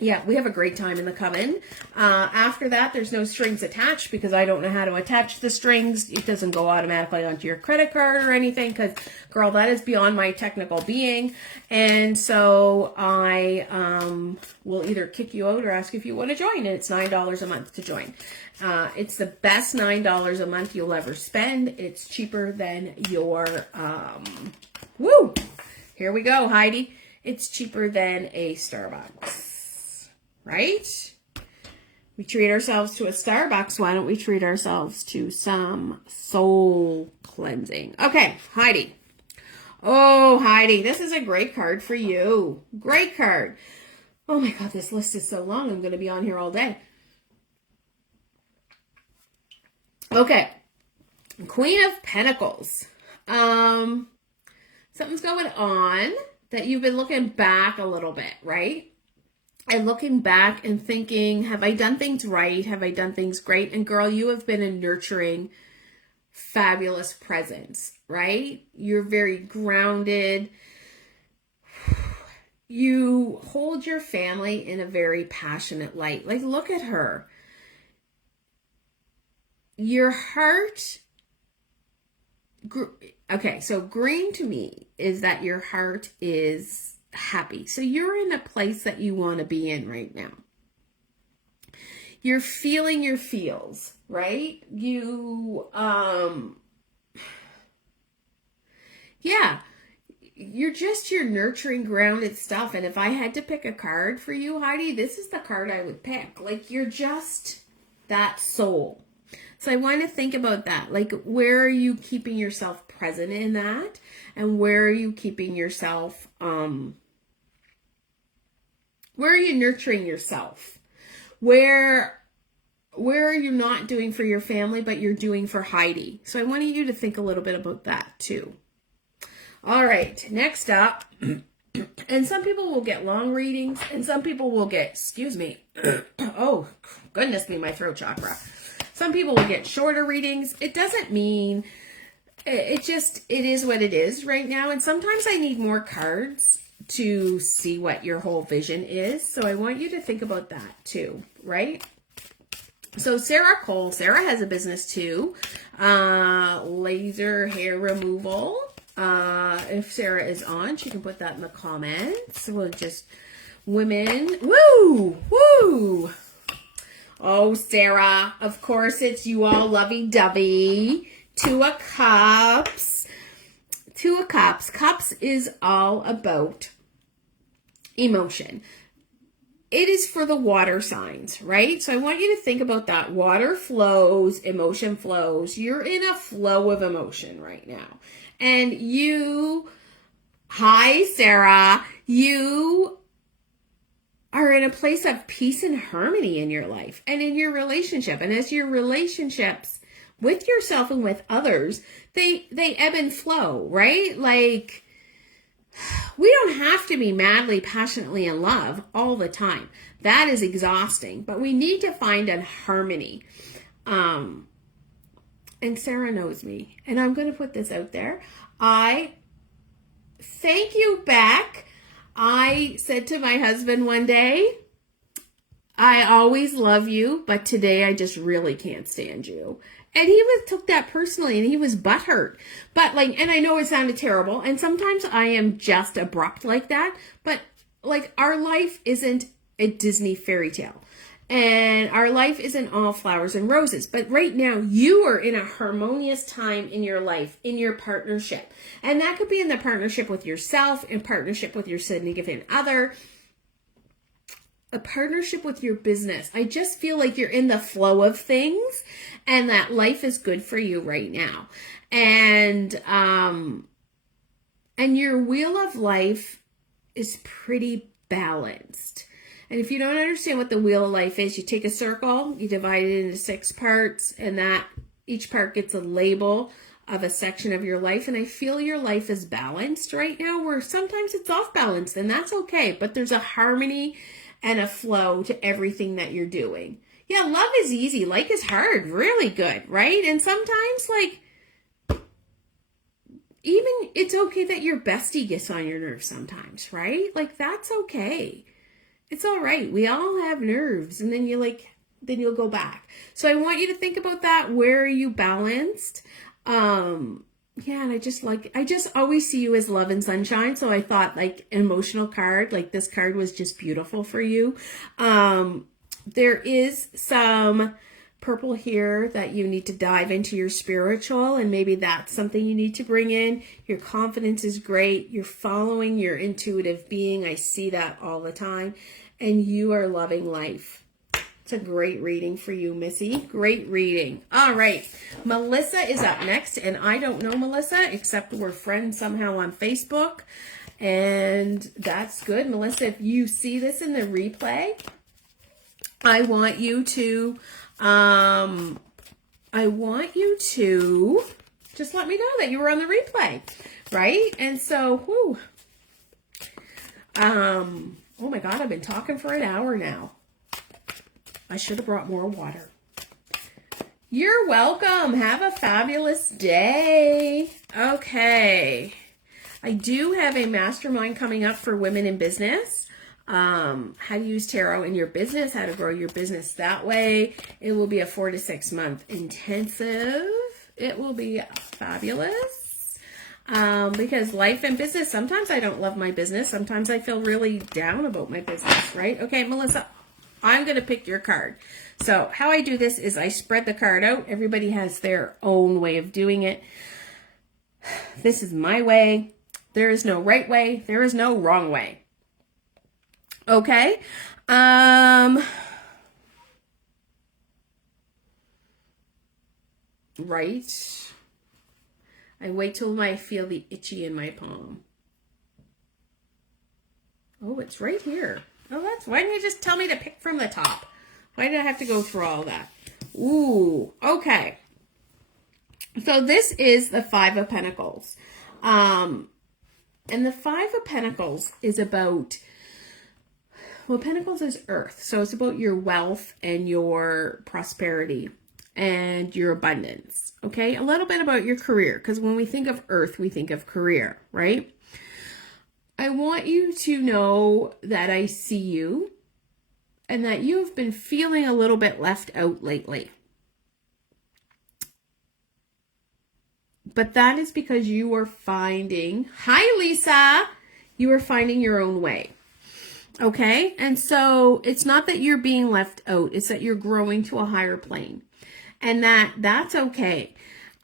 Yeah, we have a great time in the Coven. After that, there's no strings attached because I don't know how to attach the strings. It doesn't go automatically onto your credit card or anything because, girl, that is beyond my technical being. And so I will either kick you out or ask if you want to join. And it's $9 a month to join. It's the best $9 a month you'll ever spend. It's cheaper than your, here we go, Heidi. It's cheaper than a Starbucks. Right? We treat ourselves to a Starbucks. Why don't we treat ourselves to some soul cleansing? Okay, Heidi. Oh, Heidi, this is a great card for you. Great card. Oh my God, this list is so long. I'm going to be on here all day. Okay. Queen of Pentacles. Something's going on that you've been looking back a little bit, right? And looking back and thinking, have I done things right? Have I done things great? And girl, you have been a nurturing, fabulous presence, right? You're very grounded. You hold your family in a very passionate light. Like, look at her. Your heart, okay, so green to me is that your heart is happy. So you're in a place that you want to be in right now. You're feeling your feels, right? You're just your nurturing, grounded stuff. And if I had to pick a card for you, Heidi, this is the card I would pick. Like, you're just that soul. So I want to think about that. Like, where are you keeping yourself present in that? And where are you keeping yourself, where are you nurturing yourself? Where are you not doing for your family, but you're doing for Heidi? So I wanted you to think a little bit about that too. All right, next up, and some people will get long readings and some people will get, oh, goodness me, my throat chakra. Some people will get shorter readings. It doesn't mean, it is what it is right now. And sometimes I need more cards to see what your whole vision is. So I want you to think about that too, right? So Sarah Cole, Sarah has a business too, laser hair removal. If Sarah is on, she can put that in the comments. We'll just, women, woo, woo. Oh, Sarah, of course it's you all lovey-dovey. Two of Cups. Two of Cups. Cups is all about emotion. It is for the water signs, right? So I want you to think about that. Water flows, emotion flows. You're in a flow of emotion right now. And you, hi, Sarah, you are in a place of peace and harmony in your life and in your relationship. And as your relationships with yourself and with others, they ebb and flow, right? Like, we don't have to be madly, passionately in love all the time. That is exhausting, but we need to find a harmony. And Sarah knows me, and I'm going to put this out there. I thank you, Beck. I said to my husband one day, I always love you, but today I just really can't stand you. And he took that personally, and he was butthurt. But and I know it sounded terrible, and sometimes I am just abrupt like that, but our life isn't a Disney fairy tale. And our life isn't all flowers and roses. But right now, you are in a harmonious time in your life, in your partnership. And that could be in the partnership with yourself, in partnership with your significant other, a partnership with your business. I just feel like you're in the flow of things and that life is good for you right now. And your wheel of life is pretty balanced. And if you don't understand what the wheel of life is, you take a circle, you divide it into 6 parts, and that each part gets a label of a section of your life. And I feel your life is balanced right now, where sometimes it's off balance, and that's okay. But there's a harmony and a flow to everything that you're doing. Yeah, love is easy. Like is hard. Really good, right? And sometimes, even it's okay that your bestie gets on your nerves sometimes, right? That's okay. It's all right. We all have nerves, and then you'll go back. So I want you to think about that. Where are you balanced? And I just always see you as love and sunshine. So I thought an emotional card, this card was just beautiful for you. There is some purple here that you need to dive into your spiritual, and maybe that's something you need to bring in. Your confidence is great. You're following your intuitive being. I see that all the time, and you are loving life. It's a great reading for you, Missy. Great reading. All right. Melissa is up next, and I don't know Melissa except we're friends somehow on Facebook, and that's good. Melissa, if you see this in the replay, I want you to just let me know that you were on the replay, right? And so, oh my God, I've been talking for an hour now. I should have brought more water. You're welcome. Have a fabulous day. Okay. I do have a mastermind coming up for women in business. How to use tarot in your business, how to grow your business that way. It will be a 4 to 6 month intensive. It will be fabulous. Because life and business, sometimes I don't love my business. Sometimes I feel really down about my business, right? Okay, Melissa, I'm going to pick your card. So how I do this is I spread the card out. Everybody has their own way of doing it. This is my way. There is no right way. There is no wrong way. Okay. Right. I wait till I feel the itchy in my palm. Oh, it's right here. Oh, why didn't you just tell me to pick from the top? Why did I have to go through all that? Ooh, okay. So this is the 5 of Pentacles. And the 5 of Pentacles is about, well, Pentacles is earth. So it's about your wealth and your prosperity and your abundance. Okay. A little bit about your career. Because when we think of earth, we think of career, right? I want you to know that I see you and that you have been feeling a little bit left out lately. But that is because you are finding, hi Lisa, you are finding your own way. Okay? And so it's not that you're being left out, it's that you're growing to a higher plane. And that's okay.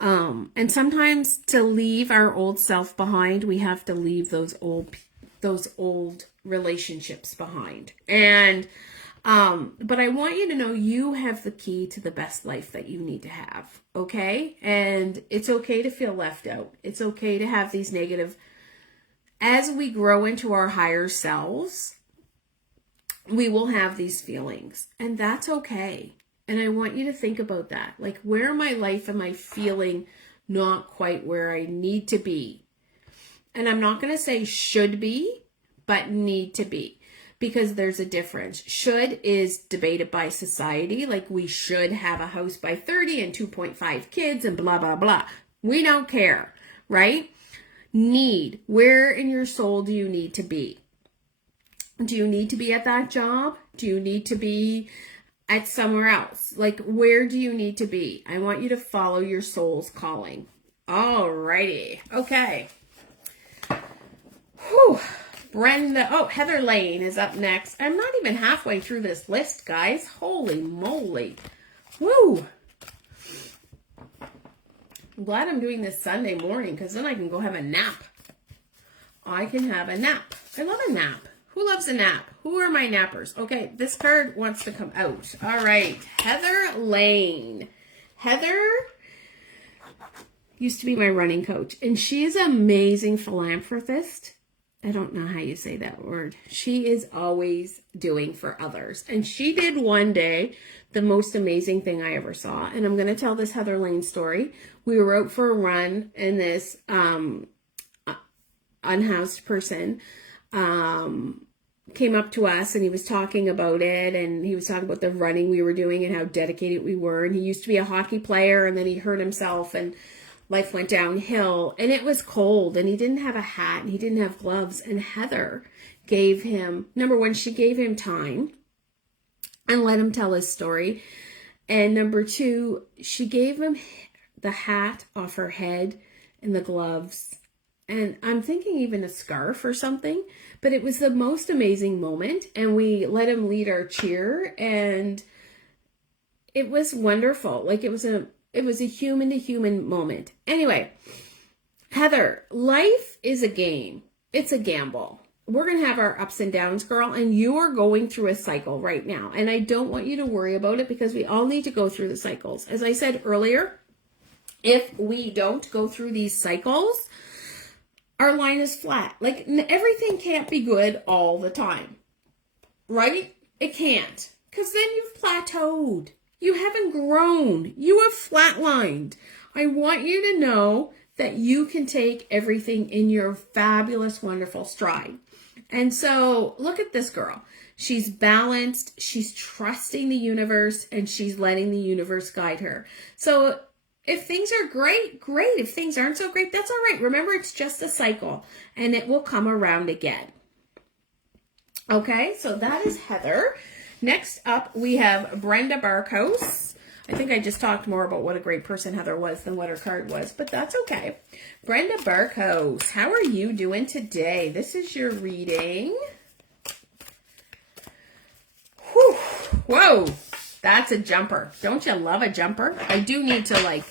And sometimes to leave our old self behind, we have to leave those old relationships behind. And but I want you to know you have the key to the best life that you need to have, okay? And it's okay to feel left out. It's okay to have these negative. As we grow into our higher selves, we will have these feelings, and that's okay. And I want you to think about that. Like, where in my life am I feeling not quite where I need to be? And I'm not going to say should be, but need to be. Because there's a difference. Should is debated by society, like we should have a house by 30 and 2.5 kids and blah, blah, blah. We don't care, right? Need. Where in your soul do you need to be? Do you need to be at that job? Do you need to be at somewhere else? Like, where do you need to be? I want you to follow your soul's calling. Alrighty. Okay. Whew. Brenda, Heather Lane is up next. I'm not even halfway through this list, guys. Holy moly. Woo. I'm glad I'm doing this Sunday morning because then I can go have a nap. I can have a nap. I love a nap. Who loves a nap? Who are my nappers? Okay, this card wants to come out. All right, Heather Lane. Heather used to be my running coach, and she is an amazing philanthropist. I don't know how you say that word. She is always doing for others. And she did one day the most amazing thing I ever saw. And I'm going to tell this Heather Lane story. We were out for a run, and this unhoused person came up to us, and he was talking about it, and he was talking about the running we were doing and how dedicated we were. And he used to be a hockey player, and then he hurt himself, and life went downhill, and it was cold, and he didn't have a hat, and he didn't have gloves. And Heather gave him, number one, she gave him time and let him tell his story. And number two, she gave him the hat off her head and the gloves. And I'm thinking even a scarf or something, but it was the most amazing moment. And we let him lead our cheer, and it was wonderful. Like, it was a human to human moment. Anyway, Heather, life is a game. It's a gamble. We're going to have our ups and downs, girl, and you are going through a cycle right now. And I don't want you to worry about it because we all need to go through the cycles. As I said earlier, if we don't go through these cycles, our line is flat. Like, everything can't be good all the time, right? It can't, because then you've plateaued. You haven't grown. You have flatlined. I want you to know that you can take everything in your fabulous, wonderful stride. And so look at this girl. She's balanced. She's trusting the universe, and she's letting the universe guide her. So if things are great, great. If things aren't so great, that's all right. Remember, it's just a cycle, and it will come around again. Okay, so that is Heather. Next up, we have Brenda Barkhouse. I think I just talked more about what a great person Heather was than what her card was, but that's okay. Brenda Barkhouse, how are you doing today? This is your reading. Whew. Whoa, that's a jumper. Don't you love a jumper? I do need to, like,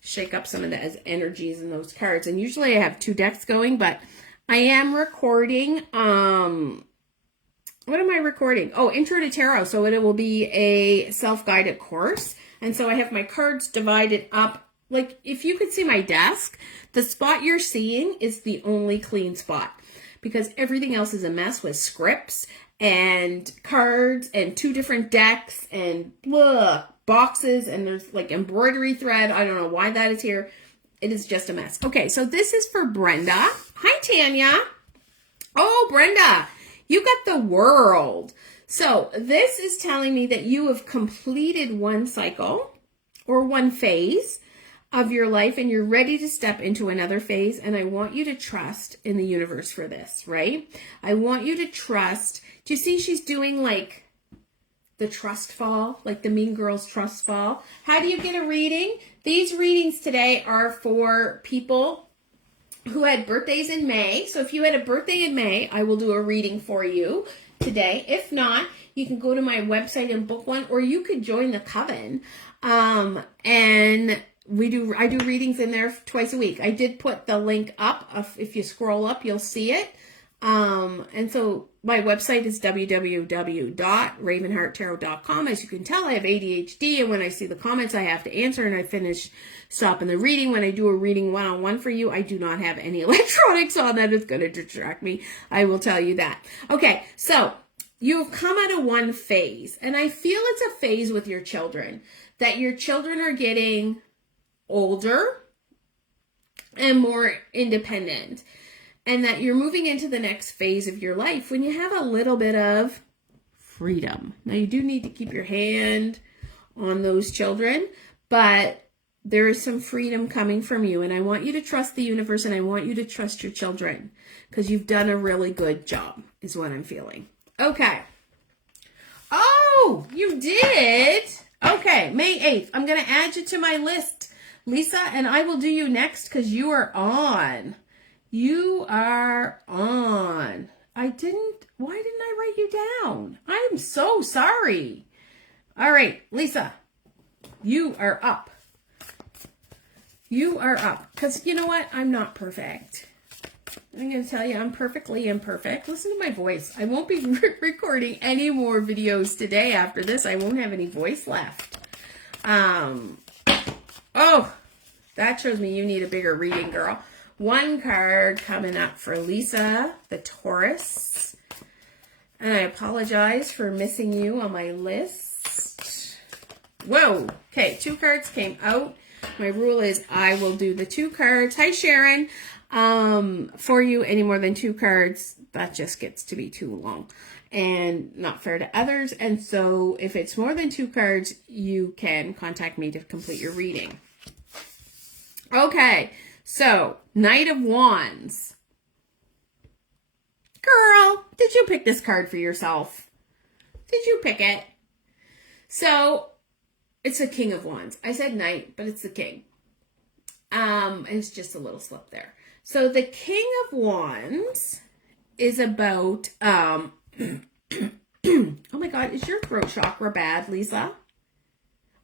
shake up some of the energies in those cards. And usually I have 2 decks going, but I am recording, what am I recording? Oh, Intro to Tarot. So it will be a self-guided course. And so I have my cards divided up. Like, if you could see my desk, the spot you're seeing is the only clean spot, because everything else is a mess with scripts and cards and 2 different decks and boxes, and there's like embroidery thread. I don't know why that is here. It is just a mess. Okay, so this is for Brenda. Hi, Tanya. Oh, Brenda. You got the World. So this is telling me that you have completed one cycle or one phase of your life and you're ready to step into another phase. And I want you to trust in the universe for this, right? I want you to trust. Do you see she's doing like the trust fall, like the Mean Girls trust fall? How do you get a reading? These readings today are for people who had birthdays in May. So if you had a birthday in May, I will do a reading for you today. If not, you can go to my website and book one, or you could join the coven. And I do readings in there twice a week. I did put the link up. If you scroll up, you'll see it. And so my website is www.ravenhearttarot.com. As you can tell, I have ADHD, and when I see the comments, I have to answer, and I finish stopping the reading. When I do a reading one-on-one for you, I do not have any electronics on that is going to distract me. I will tell you that. Okay, so you've come out of one phase, and I feel it's a phase with your children, that your children are getting older and more independent, and that you're moving into the next phase of your life when you have a little bit of freedom. Now, you do need to keep your hand on those children, but there is some freedom coming from you, and I want you to trust the universe, and I want you to trust your children, because you've done a really good job, is what I'm feeling. Okay. Oh, you did? Okay, May 8th. I'm going to add you to my list, Lisa, and I will do you next because you are on. You are on. Why didn't I write you down? I am so sorry. All right, Lisa, you are up. You are up. Because you know what? I'm not perfect. I'm going to tell you, I'm perfectly imperfect. Listen to my voice. I won't be recording any more videos today after this. I won't have any voice left. Oh, that shows me you need a bigger reading, girl. One card coming up for Lisa, the Taurus. And I apologize for missing you on my list. Whoa. Okay, 2 cards came out. My rule is I will do the 2 cards. Hi, Sharon. For you, any more than 2 cards, that just gets to be too long and not fair to others. And so if it's more than 2 cards, you can contact me to complete your reading. Okay, so Knight of Wands. Girl, did you pick this card for yourself? Did you pick it? So it's a King of Wands. I said Knight, but it's the King. It's just a little slip there. So the King of Wands is about, oh my God, is your throat chakra bad, Lisa?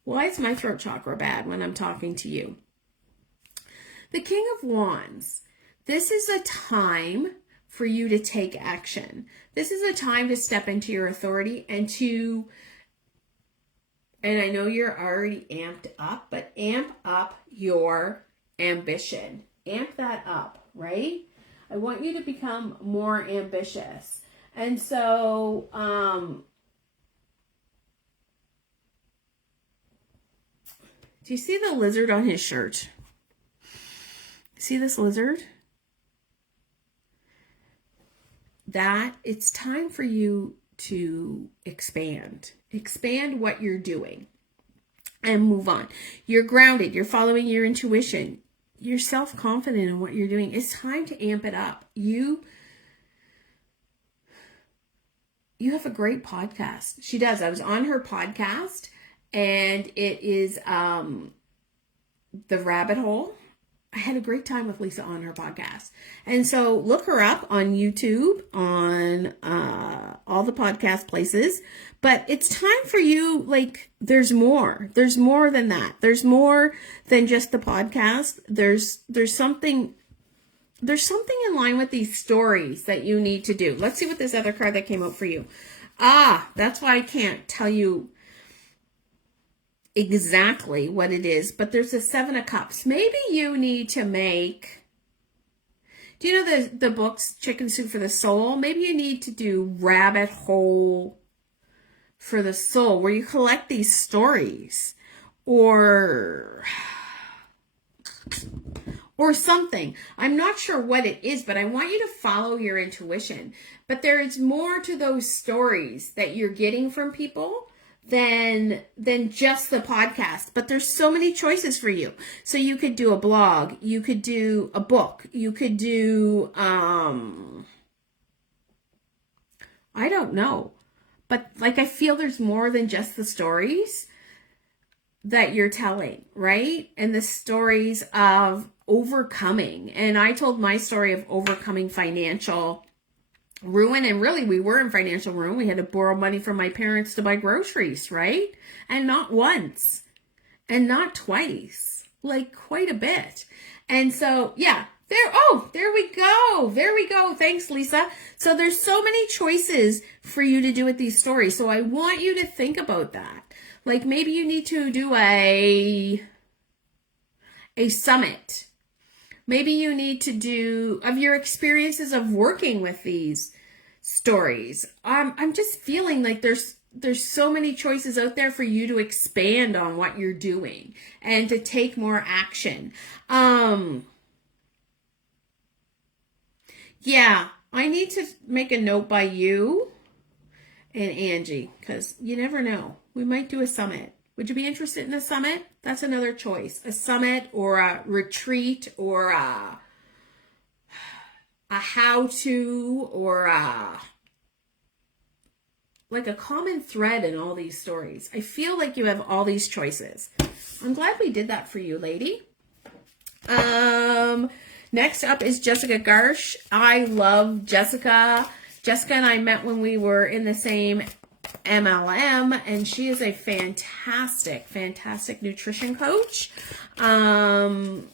Why is my throat chakra bad when I'm talking to you? The King of Wands, this is a time for you to take action. This is a time to step into your authority and I know you're already amped up, but amp up your ambition. Amp that up, right? I want you to become more ambitious. And so, do you see the lizard on his shirt? See this lizard? That it's time for you to expand. Expand what you're doing and move on. You're grounded. You're following your intuition. You're self-confident in what you're doing. It's time to amp it up. You have a great podcast. She does. I was on her podcast, and it is The Rabbit Hole. I had a great time with Lisa on her podcast. And so look her up on YouTube, on all the podcast places. But it's time for you, like, there's more. There's more than that. There's more than just the podcast. There's something in line with these stories that you need to do. Let's see what this other card that came out for you. That's why I can't tell you exactly what it is, but there's a 7 of Cups. Maybe you need to make, do you know the books Chicken Soup for the Soul? Maybe you need to do Rabbit Hole for the Soul, where you collect these stories or something. I'm not sure what it is, but I want you to follow your intuition. But there is more to those stories that you're getting from people than just the podcast. But there's so many choices for you. So you could do a blog, you could do a book, you could do I don't know. But like, I feel there's more than just the stories that you're telling, right? And the stories of overcoming. And I told my story of overcoming financial ruin. And really, we were in financial ruin. We had to borrow money from my parents to buy groceries, right? And not once and not twice, like quite a bit. And so, yeah, there we go. There we go. Thanks, Lisa. So there's so many choices for you to do with these stories. So I want you to think about that. Like, maybe you need to do a summit. Maybe you need to do of your experiences of working with these stories. I'm just feeling like there's so many choices out there for you to expand on what you're doing and to take more action. Yeah, I need to make a note by you and Angie, because you never know. We might do a summit. Would you be interested in a summit? That's another choice. A summit or a retreat or a how-to or like a common thread in all these stories. I feel like you have all these choices. I'm glad we did that for you, lady. Next up is Jessica Garsh. I love Jessica. Jessica and I met when we were in the same MLM, and she is a fantastic, fantastic nutrition coach. And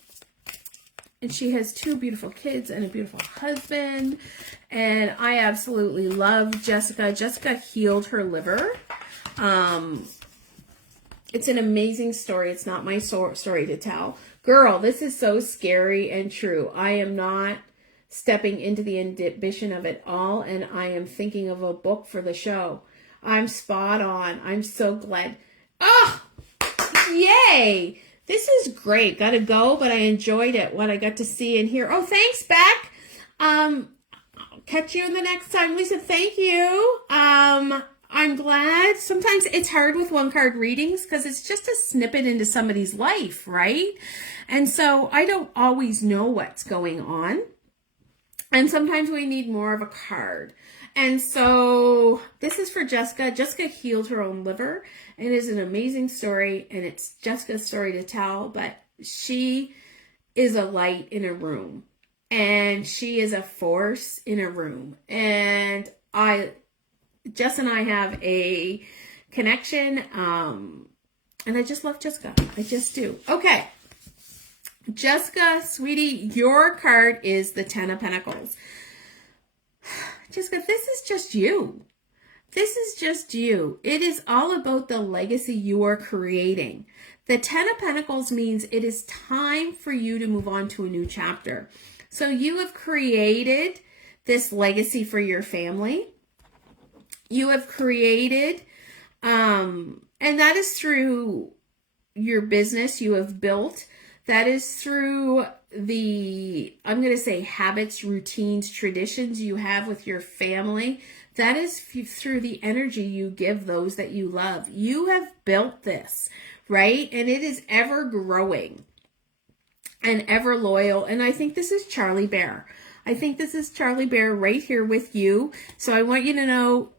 she has 2 beautiful kids and a beautiful husband. And I absolutely love Jessica. Jessica healed her liver. It's an amazing story. It's not my story to tell. Girl, this is so scary and true. I am not stepping into the ambition of it all, and I am thinking of a book for the show. I'm spot on. I'm so glad. Oh, yay. This is great. Gotta go, but I enjoyed it, what I got to see and hear. Oh, thanks, Beck. I'll catch you in the next time. Lisa, thank you. I'm glad. Sometimes it's hard with one card readings because it's just a snippet into somebody's life, right? And so I don't always know what's going on. And sometimes we need more of a card. And so this is for Jessica. Jessica healed her own liver. It is an amazing story, and it's Jessica's story to tell, but she is a light in a room, and she is a force in a room. And Jess and I have a connection, and I just love Jessica. I just do. Okay. Jessica, sweetie, your card is the 10 of Pentacles. Jessica, this is just you. This is just you. It is all about the legacy you are creating. The 10 of Pentacles means it is time for you to move on to a new chapter. So you have created this legacy for your family. You have created, and that is through your business you have built. That is through the, I'm going to say, habits, routines, traditions you have with your family. That is through the energy you give those that you love. You have built this, right? And it is ever growing and ever loyal. And I think this is Charlie Bear. I think this is Charlie Bear right here with you. So I want you to know,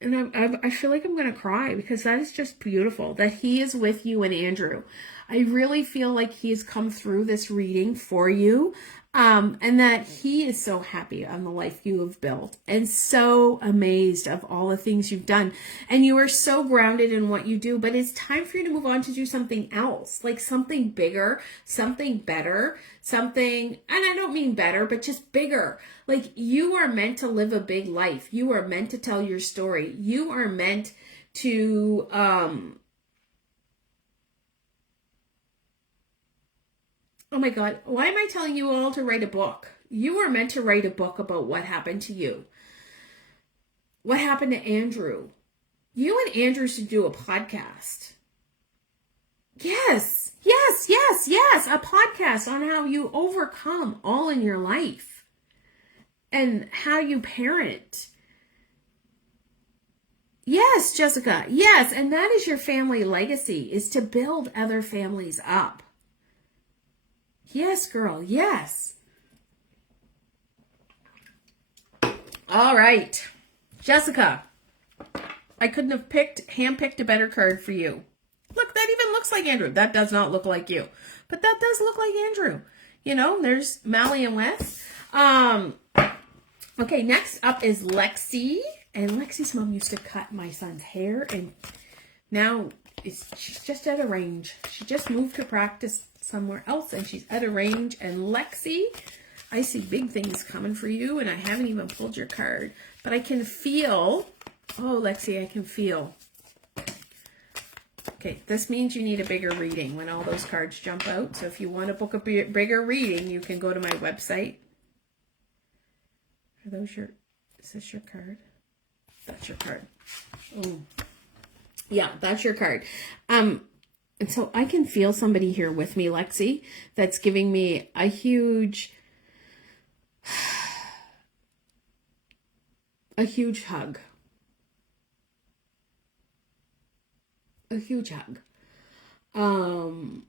and I feel like I'm going to cry because that is just beautiful that he is with you and Andrew. I really feel like he has come through this reading for you, and that he is so happy on the life you have built and so amazed of all the things you've done. And you are so grounded in what you do, but it's time for you to move on to do something else, like something bigger, something better, something, and I don't mean better, but just bigger. Like, you are meant to live a big life. You are meant to tell your story. You are meant to, oh my God, why am I telling you all to write a book? You are meant to write a book about what happened to you. What happened to Andrew? You and Andrew should do a podcast. Yes, yes, yes, yes. A podcast on how you overcome all in your life and how you parent Yes, Jessica. Yes, and that is your family legacy, is to build other families up. Yes, girl. Yes. All right. Jessica, I couldn't have handpicked a better card for you. Look, that even looks like Andrew. That does not look like you. But that does look like Andrew. You know, there's Mally and Wes. Okay, next up is Lexi. And Lexi's mom used to cut my son's hair, and now she's just out of range. She just moved to practice somewhere else, and she's out of range. And Lexi, I see big things coming for you, and I haven't even pulled your card. But I can feel, oh, Lexi, I can feel. Okay, this means you need a bigger reading when all those cards jump out. So if you want to book a bigger reading, you can go to my website. Are those your, is this your card? That's your card. Oh, yeah, that's your card. And so I can feel somebody here with me, Lexi, that's giving me a huge hug. A huge hug. And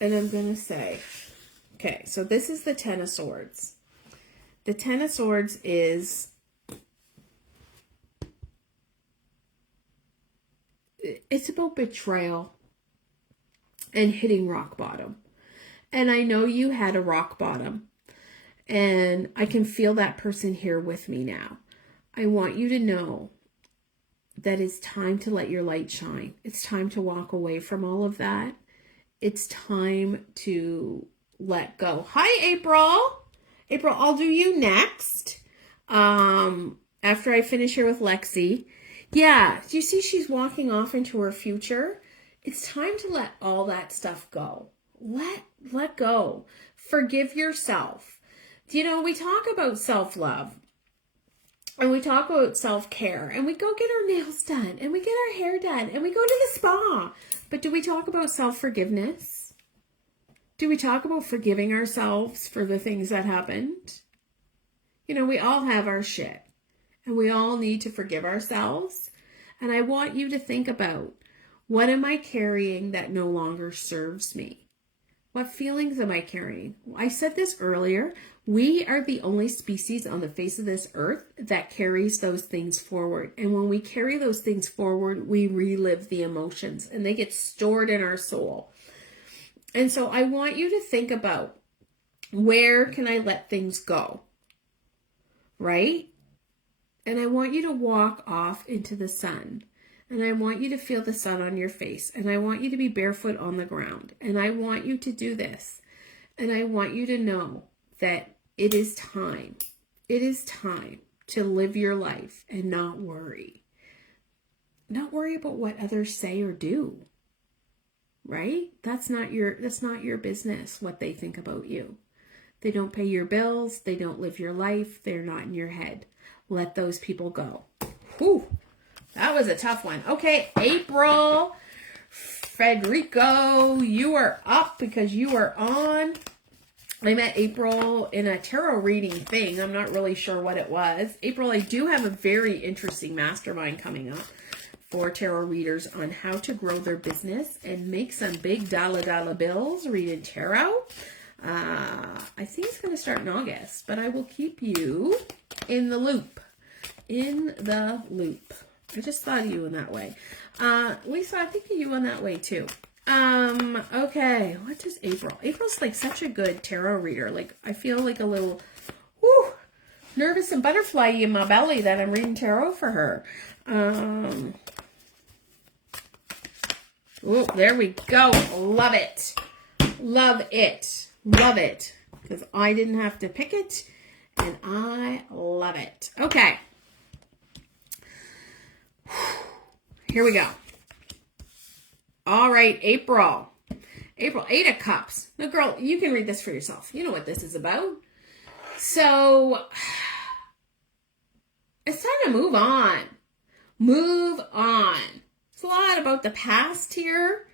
I'm going to say, okay, so this is the Ten of Swords. The Ten of Swords is, it's about betrayal and hitting rock bottom. And I know you had a rock bottom. And I can feel that person here with me now. I want you to know that it's time to let your light shine. It's time to walk away from all of that. It's time to let go. Hi, April. April, I'll do you next. After I finish here with Lexi. Yeah, do you see she's walking off into her future? It's time to let all that stuff go. Let go. Forgive yourself. You know, we talk about self-love. And we talk about self-care, and we go get our nails done, and we get our hair done, and we go to the spa. But do we talk about self-forgiveness? Do we talk about forgiving ourselves for the things that happened? You know, we all have our shit, and we all need to forgive ourselves. And I want you to think about, what am I carrying that no longer serves me? What feelings am I carrying? I said this earlier. We are the only species on the face of this earth that carries those things forward. And when we carry those things forward, we relive the emotions and they get stored in our soul. And so I want you to think about, where can I let things go? Right? And I want you to walk off into the sun. And I want you to feel the sun on your face. And I want you to be barefoot on the ground. And I want you to do this. And I want you to know that it is time. It is time to live your life and not worry. Not worry about what others say or do. Right? That's not your business, what they think about you. They don't pay your bills. They don't live your life. They're not in your head. Let those people go. Whew. That was a tough one. Okay, April, Federico, you are up because you are on. I met April in a tarot reading thing. I'm not really sure what it was. April, I do have a very interesting mastermind coming up for tarot readers on how to grow their business and make some big dollar bills reading tarot. I think it's going to start in August, but I will keep you in the loop. In the loop. I just thought of you in that way. Lisa, I think of you in that way too. Okay, what does April? April's like such a good tarot reader. Like, I feel like a little nervous and butterfly in my belly that I'm reading tarot for her. Oh, there we go. Love it. Love it. Love it. Because I didn't have to pick it. And I love it. Okay. Here we go. All right, April. April, 8 of Cups. Now, girl, you can read this for yourself. You know what this is about. So, it's time to move on. Move on. It's a lot about the past here.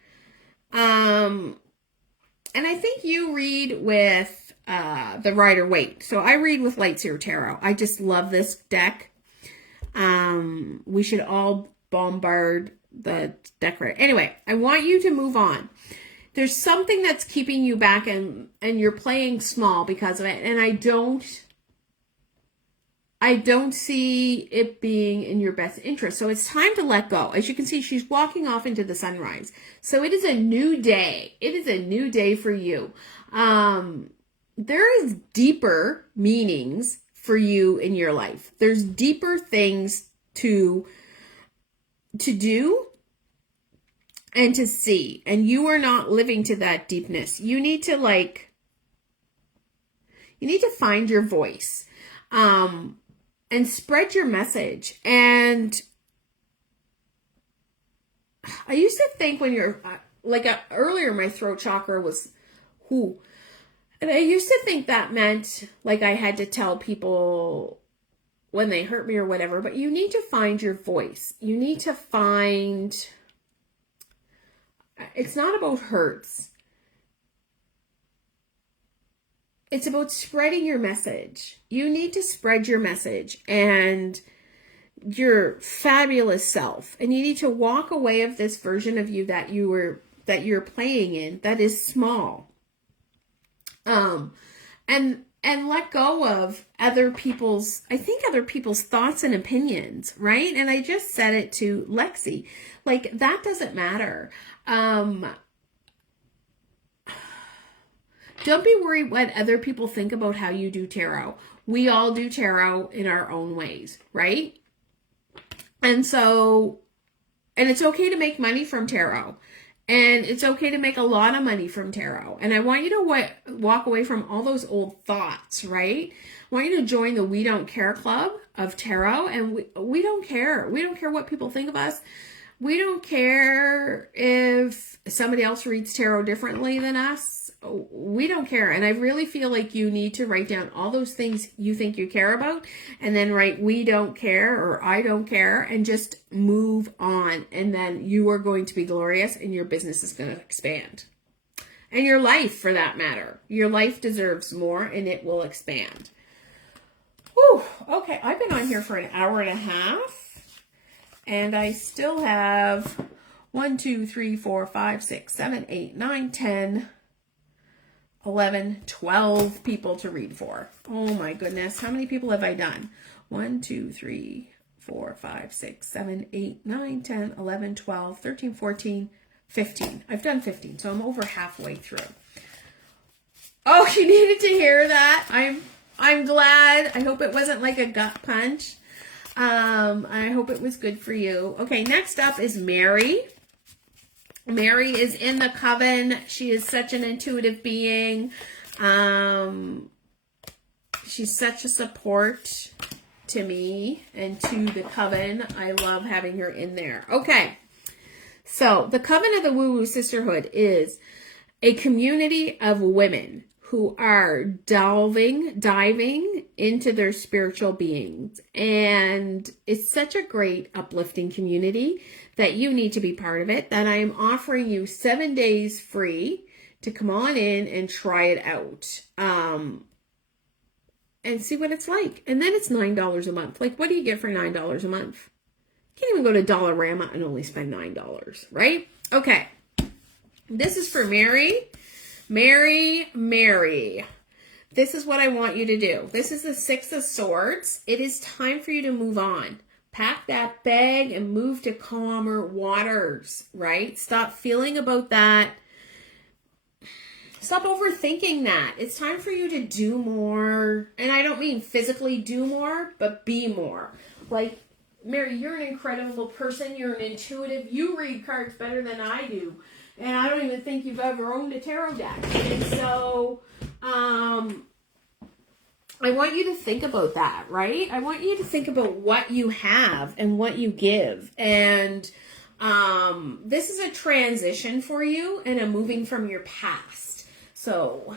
And I think you read with the Rider-Waite. So I read with Light Seer Tarot. I just love this deck. We should all bombard the decorator. Anyway, I want you to move on. There's something that's keeping you back, and you're playing small because of it. And I don't see it being in your best interest. So it's time to let go. As you can see, she's walking off into the sunrise. So it is a new day. It is a new day for you. There is deeper meanings for you in your life. There's deeper things to do and to see. And you are not living to that deepness. You need to find your voice. And spread your message. And I used to think when you're earlier, my throat chakra was who, and I used to think that meant like I had to tell people when they hurt me or whatever. But you need to find your voice. You need to find. It's not about hurts. It's about spreading your message. You need to spread your message and your fabulous self. And you need to walk away of this version of you that you're playing in that is small. And let go of other people's thoughts and opinions, right? And I just said it to Lexi. Like, that doesn't matter. Don't be worried what other people think about how you do tarot. We all do tarot in our own ways, right? And it's okay to make money from tarot. And it's okay to make a lot of money from tarot. And I want you to walk away from all those old thoughts, right? I want you to join the We Don't Care Club of tarot. And we don't care. We don't care what people think of us. We don't care if somebody else reads tarot differently than us. We don't care. And I really feel like you need to write down all those things you think you care about and then write we don't care or I don't care and just move on. And then you are going to be glorious and your business is going to expand. And your life, for that matter. Your life deserves more and it will expand. Whew. Okay, I've been on here for an hour and a half. And I still have 1, 2, 3, 4, 5, 6, 7, 8, 9, 10, 11, 12 people to read for. Oh my goodness. How many people have I done? 1, 2, 3, 4, 5, 6, 7, 8, 9, 10, 11, 12, 13, 14, 15. I've done 15, so I'm over halfway through. Oh, you needed to hear that. I'm glad. I hope it wasn't like a gut punch. I hope it was good for you. Okay, next up is Mary. Mary is in the coven. She is such an intuitive being. She's such a support to me and to the coven. I love having her in there. Okay, so the Coven of the Woo Woo Sisterhood is a community of women who are diving into their spiritual beings. And it's such a great uplifting community that you need to be part of it, that I am offering you 7 days free to come on in and try it out. And see what it's like. And then it's $9 a month. Like, what do you get for $9 a month? You can't even go to Dollarama and only spend $9, right? Okay. This is for Mary. Mary. This is what I want you to do. This is the 6 of Swords. It is time for you to move on. Pack that bag and move to calmer waters, right? Stop feeling about that. Stop overthinking that. It's time for you to do more. And I don't mean physically do more, but be more. Like, Mary, you're an incredible person. You're an intuitive. You read cards better than I do. And I don't even think you've ever owned a tarot deck. And so, I want you to think about that, right? I want you to think about what you have and what you give. And this is a transition for you and a moving from your past. So,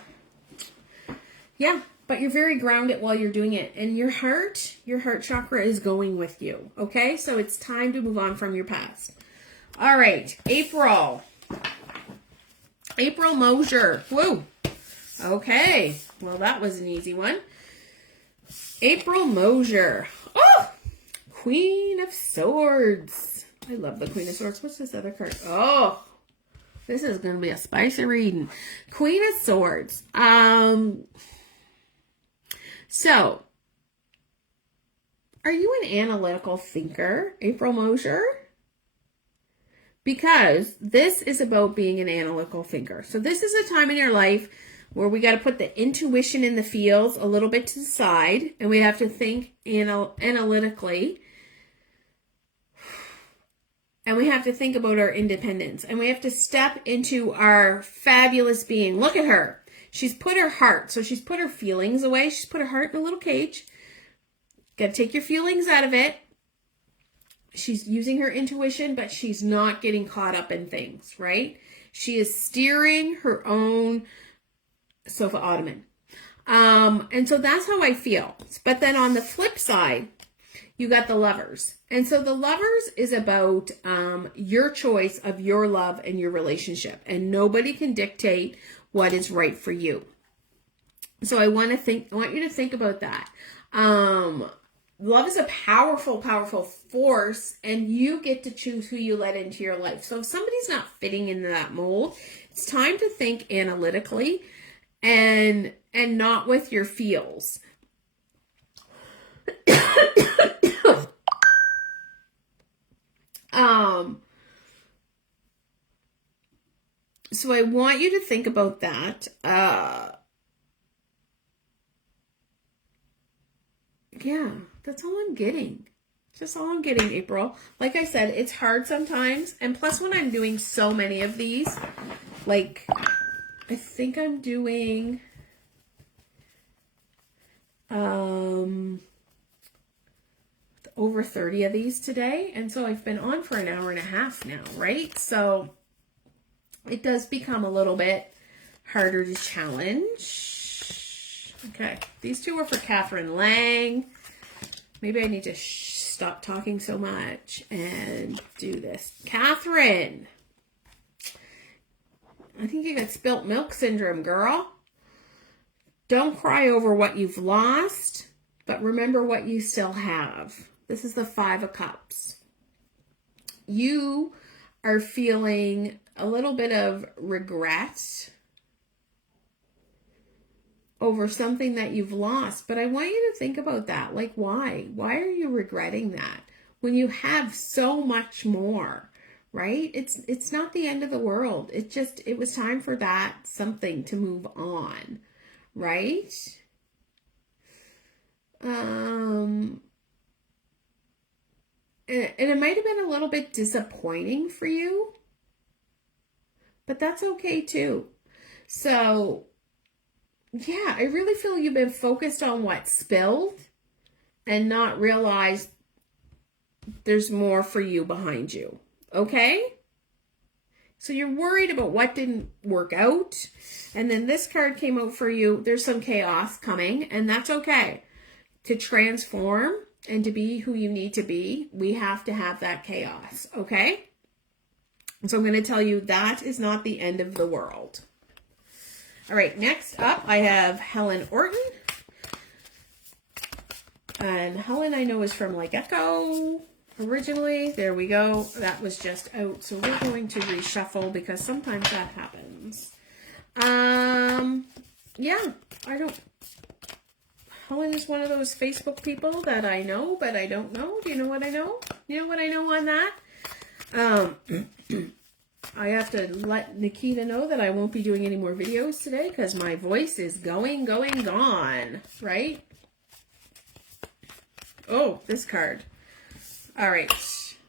yeah, but you're very grounded while you're doing it. And your heart chakra is going with you, okay? So it's time to move on from your past. All right, April Mosier. Woo. Okay. Well, that was an easy one. April Mosier. Oh! Queen of Swords. I love the Queen of Swords. What's this other card? Oh, this is going to be a spicy reading. Queen of Swords. So, are you an analytical thinker, April Mosier? Because this is about being an analytical thinker. So this is a time in your life where we got to put the intuition in the feels a little bit to the side, and we have to think analytically. And we have to think about our independence. And we have to step into our fabulous being. Look at her. She's put her heart. So she's put her feelings away. She's put her heart in a little cage. Got to take your feelings out of it. She's using her intuition, but she's not getting caught up in things, right? She is steering her own sofa ottoman. And so that's how I feel. But then on the flip side, you got the Lovers. And so the Lovers is about your choice of your love and your relationship. And nobody can dictate what is right for you. So I want you to think about that. Love is a powerful, powerful force, and you get to choose who you let into your life. So if somebody's not fitting into that mold, it's time to think analytically and not with your feels. So I want you to think about that. Yeah, that's all I'm getting. Just all I'm getting, April. Like I said, it's hard sometimes. And plus when I'm doing so many of these, like I think I'm doing over 30 of these today. And so I've been on for an hour and a half now, right? So it does become a little bit harder to challenge. Okay, these two are for Catherine Lang. Maybe I need to stop talking so much and do this. Catherine, I think you got spilt milk syndrome, girl. Don't cry over what you've lost, but remember what you still have. This is the 5 of Cups. You are feeling a little bit of regret over something that you've lost. But I want you to think about that. Like, why? Why are you regretting that when you have so much more, right? It's not the end of the world. It was time for that something to move on, right? And it might have been a little bit disappointing for you, but that's okay too. So yeah, I really feel you've been focused on what spilled and not realized there's more for you behind you. Okay? So you're worried about what didn't work out. And then this card came out for you. There's some chaos coming, and that's okay. To transform and to be who you need to be, we have to have that chaos. Okay? So I'm going to tell you that is not the end of the world. All right, next up, I have Helen Orton. And Helen, I know, is from Lake Echo originally. There we go. That was just out. So we're going to reshuffle because sometimes that happens. Yeah, Helen is one of those Facebook people that I know, but I don't know. Do you know what I know? You know what I know on that? I have to let Nikita know that I won't be doing any more videos today because my voice is gone, right? Oh, this card. All right,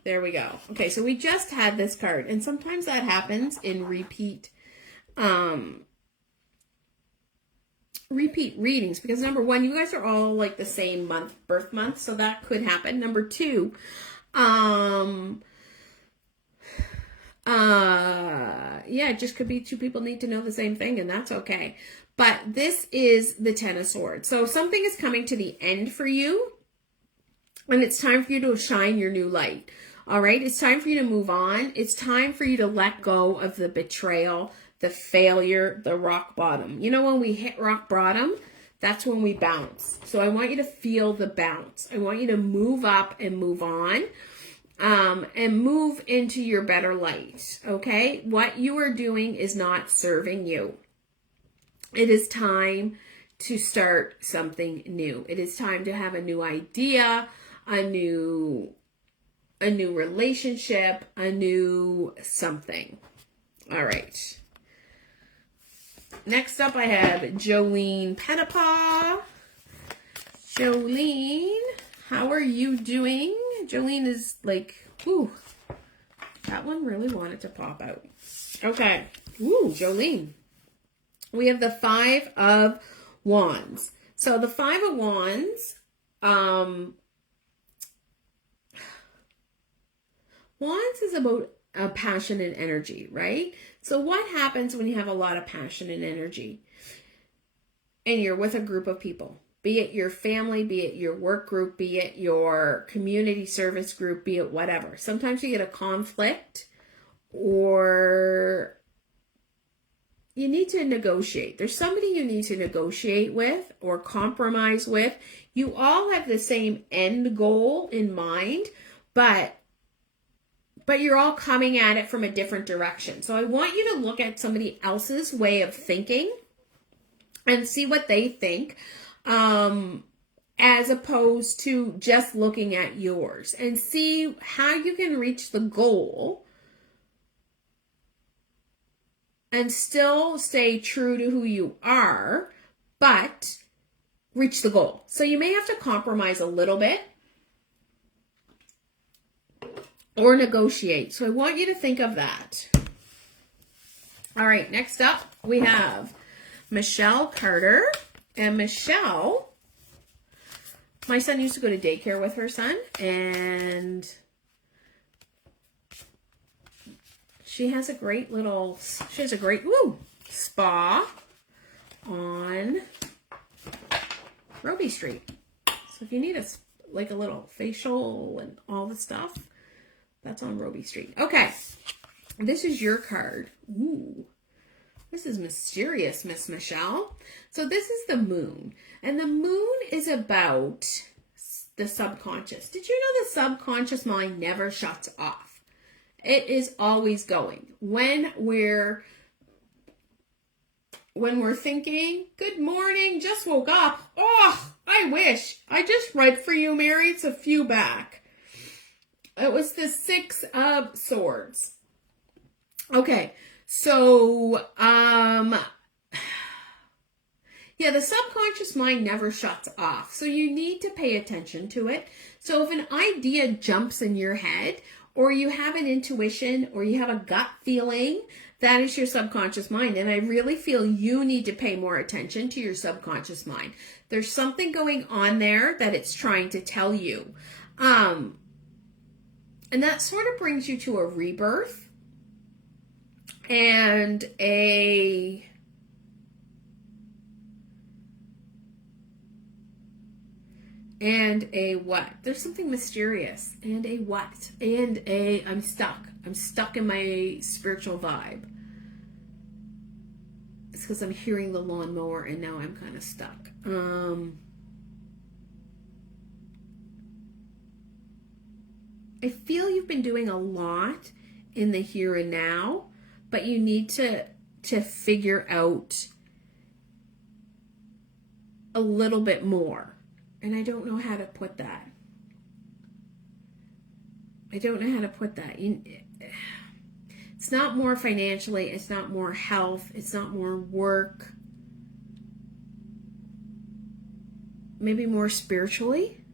there we go. Okay, so we just had this card, and sometimes that happens in repeat readings because number one, you guys are all like the same birth month, so that could happen. Number two, yeah, it just could be two people need to know the same thing, and that's okay. But this is the Ten of Swords. So something is coming to the end for you, and it's time for you to shine your new light. All right? It's time for you to move on. It's time for you to let go of the betrayal, the failure, the rock bottom. You know, when we hit rock bottom, that's when we bounce. So I want you to feel the bounce. I want you to move up and move on, and move into your better light, okay? What you are doing is not serving you. It is time to start something new. It is time to have a new idea, a new relationship, a new something. All right. Next up, I have Jolene Pettipaw. Jolene, how are you doing? Jolene is like, ooh, that one really wanted to pop out. Okay. Ooh, Jolene. We have the Five of Wands. So the Five of Wands, Wands is about passion and energy, right? So what happens when you have a lot of passion and energy and you're with a group of people? Be it your family, be it your work group, be it your community service group, be it whatever. Sometimes you get a conflict or you need to negotiate. There's somebody you need to negotiate with or compromise with. You all have the same end goal in mind, but you're all coming at it from a different direction. So I want you to look at somebody else's way of thinking and see what they think, as opposed to just looking at yours, and see how you can reach the goal and still stay true to who you are, but reach the goal. So you may have to compromise a little bit or negotiate. So I want you to think of that. All right, next up we have Michelle Carter. And Michelle, my son used to go to daycare with her son, and she has a great spa on Robie Street. So if you need a little facial and all the stuff, that's on Robie Street. Okay, this is your card. Ooh, this is mysterious, Miss Michelle. So this is the moon, and the moon is about the subconscious. Did you know the subconscious mind never shuts off? It is always going. When we're thinking, good morning, just woke up. Oh, I wish. I just read for you, Mary. It's a few back. It was the Six of Swords. Okay, so, yeah, the subconscious mind never shuts off. So you need to pay attention to it. So if an idea jumps in your head, or you have an intuition, or you have a gut feeling, that is your subconscious mind. And I really feel you need to pay more attention to your subconscious mind. There's something going on there that it's trying to tell you. And that sort of brings you to a rebirth and a what? There's something mysterious. And a what? And a I'm stuck. I'm stuck in my spiritual vibe. It's because I'm hearing the lawnmower and now I'm kind of stuck. I feel you've been doing a lot in the here and now, but you need to figure out a little bit more. And I don't know how to put that. It's not more financially. It's not more health. It's not more work. Maybe more spiritually.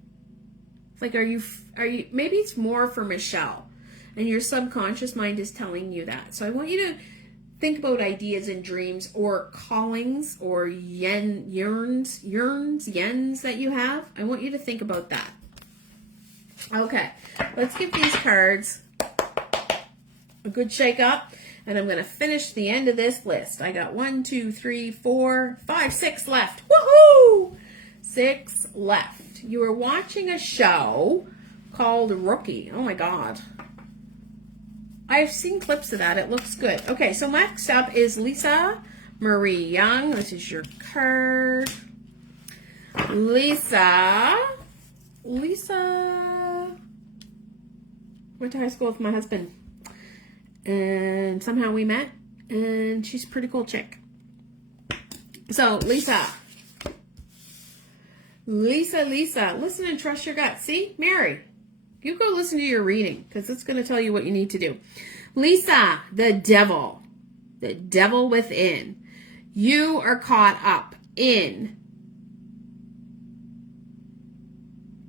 Like, are you, maybe it's more for Michelle. And your subconscious mind is telling you that. So I want you to think about ideas and dreams or callings or yearns that you have. I want you to think about that. Okay, let's give these cards a good shake up. And I'm going to finish the end of this list. I got 1, 2, 3, 4, 5, 6 left. Woohoo! 6 left. You are watching a show called Rookie. Oh my God. I've seen clips of that. It looks good. Okay, so next up is Lisa Marie Young. This is your card. Lisa went to high school with my husband. And somehow we met. And she's a pretty cool chick. So, Lisa, listen and trust your gut. See, Mary, you go listen to your reading because it's going to tell you what you need to do. Lisa, the devil within. You are caught up in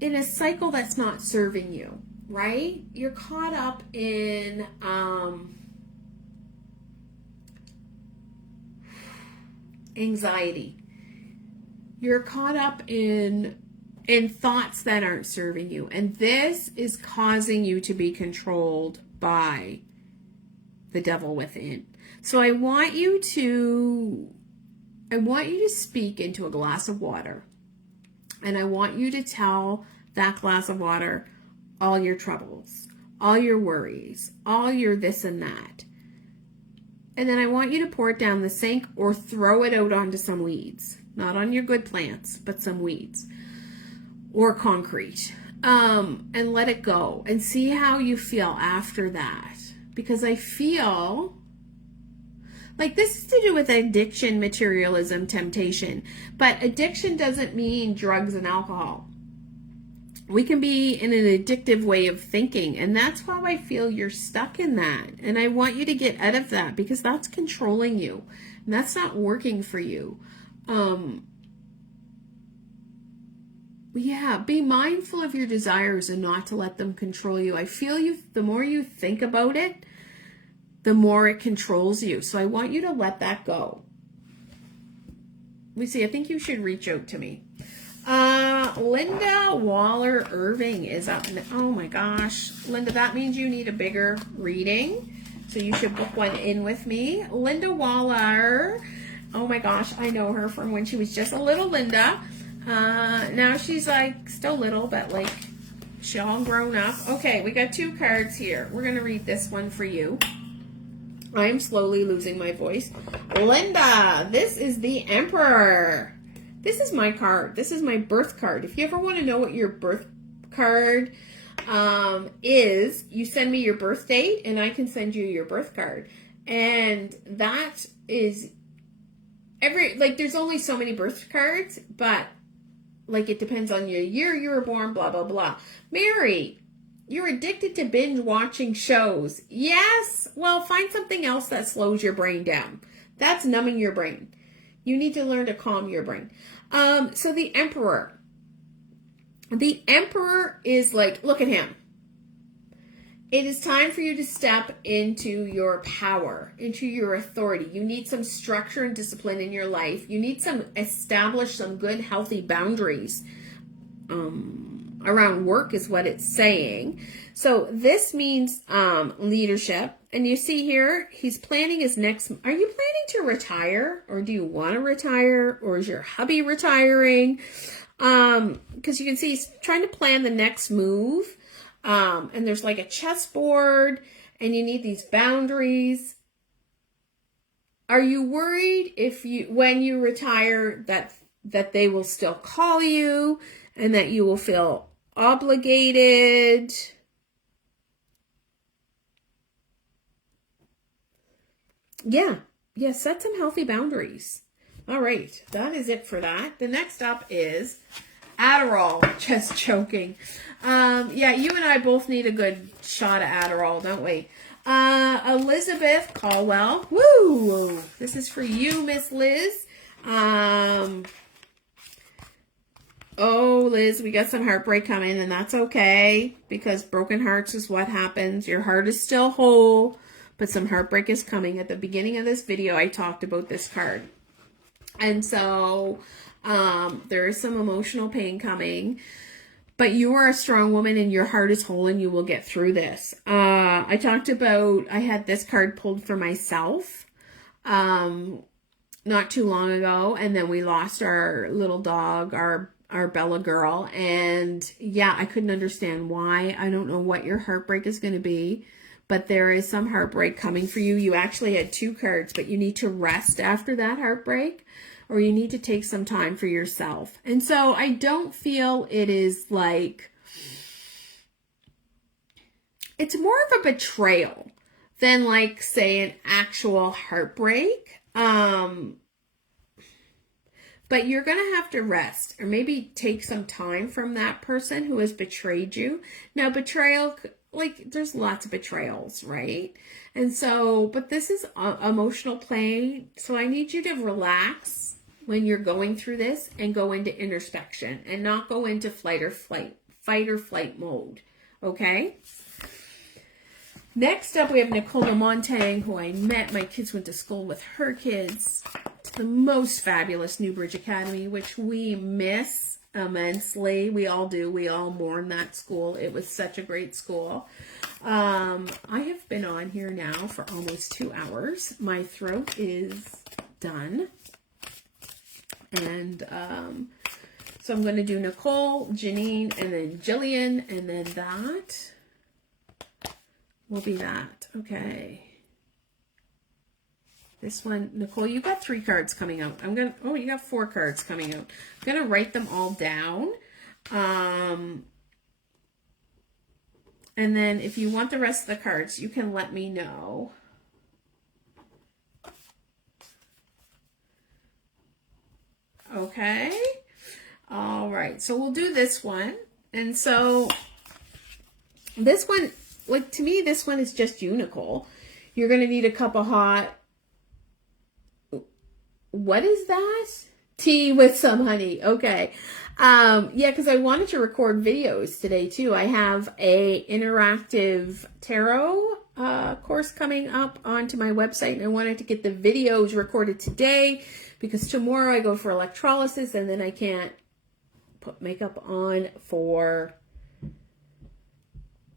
a cycle that's not serving you, right? You're caught up in anxiety. You're caught up in thoughts that aren't serving you. And this is causing you to be controlled by the devil within. So I want you to speak into a glass of water. And I want you to tell that glass of water all your troubles, all your worries, all your this and that. And then I want you to pour it down the sink or throw it out onto some weeds. Not on your good plants, but some weeds. Or concrete. And let it go. And see how you feel after that. Because I feel like this is to do with addiction, materialism, temptation. But addiction doesn't mean drugs and alcohol. We can be in an addictive way of thinking, and that's how I feel you're stuck in that. And I want you to get out of that because that's controlling you, and that's not working for you. Yeah, be mindful of your desires and not to let them control you. I feel you, the more you think about it, the more it controls you. So I want you to let that go. Let me see, I think you should reach out to me. Linda Waller Irving is up. Oh my gosh. Linda, that means you need a bigger reading. So you should book one in with me. Linda Waller. Oh my gosh. I know her from when she was just a little Linda. Now she's like still little, but like she's all grown up. Okay, we got 2 cards here. We're going to read this one for you. I am slowly losing my voice. Linda, this is the Emperor. This is my card. This is my birth card. If you ever want to know what your birth card is, you send me your birth date and I can send you your birth card. And that is there's only so many birth cards, but like it depends on your year you were born, blah, blah, blah. Mary, you're addicted to binge watching shows. Yes. Well, find something else that slows your brain down. That's numbing your brain. You need to learn to calm your brain. So the Emperor. The Emperor is like, look at him. It is time for you to step into your power, into your authority. You need some structure and discipline in your life. You need establish some good, healthy boundaries around work is what it's saying. So this means leadership. And you see here, he's planning his next... Are you planning to retire? Or do you want to retire? Or is your hubby retiring? Because you can see he's trying to plan the next move. And there's like a chessboard. And you need these boundaries. Are you worried when you retire that they will still call you? And that you will feel obligated? Yeah, set some healthy boundaries. All right, that is it for that. The next up is Adderall. Just joking. Yeah, you and I both need a good shot of Adderall, don't we? Elizabeth Caldwell. Woo! This is for you, Miss Liz. Oh, Liz, we got some heartbreak coming, and that's okay, because broken hearts is what happens. Your heart is still whole, but some heartbreak is coming. At the beginning of this video, I talked about this card. And so there is some emotional pain coming, but you are a strong woman and your heart is whole and you will get through this. I talked about, I had this card pulled for myself not too long ago, and then we lost our little dog, our Bella girl, and yeah, I couldn't understand why. I don't know what your heartbreak is going to be, but there is some heartbreak coming for you. You actually had 2 cards, but you need to rest after that heartbreak. or you need to take some time for yourself. And so I don't feel it is like, it's more of a betrayal than like, say, an actual heartbreak. But you're going to have to rest or maybe take some time from that person who has betrayed you. Now, betrayal, like, there's lots of betrayals, right? And so, but this is emotional pain. So I need you to relax when you're going through this and go into introspection and not go into fight or flight mode. Okay? Next up, we have Nicole Montang, who I met. My kids went to school with her kids. To the most fabulous Newbridge Academy, which we miss immensely. We all do. We all mourn that school. It was such a great school. I have been on here now for almost 2 hours. My throat is done. And so I'm going to do Nicole, Janine, and then Jillian, and then that will be that. Okay. This one, Nicole, you got 3 cards coming out. You got 4 cards coming out. I'm going to write them all down. And then if you want the rest of the cards, you can let me know. Okay. All right. So we'll do this one. And so this one, like, to me, this one is just you, Nicole. You're going to need a cup of hot. What is that? Tea with some honey. Okay. Yeah, because I wanted to record videos today too. I have a interactive tarot course coming up onto my website, and I wanted to get the videos recorded today because tomorrow I go for electrolysis and then I can't put makeup on for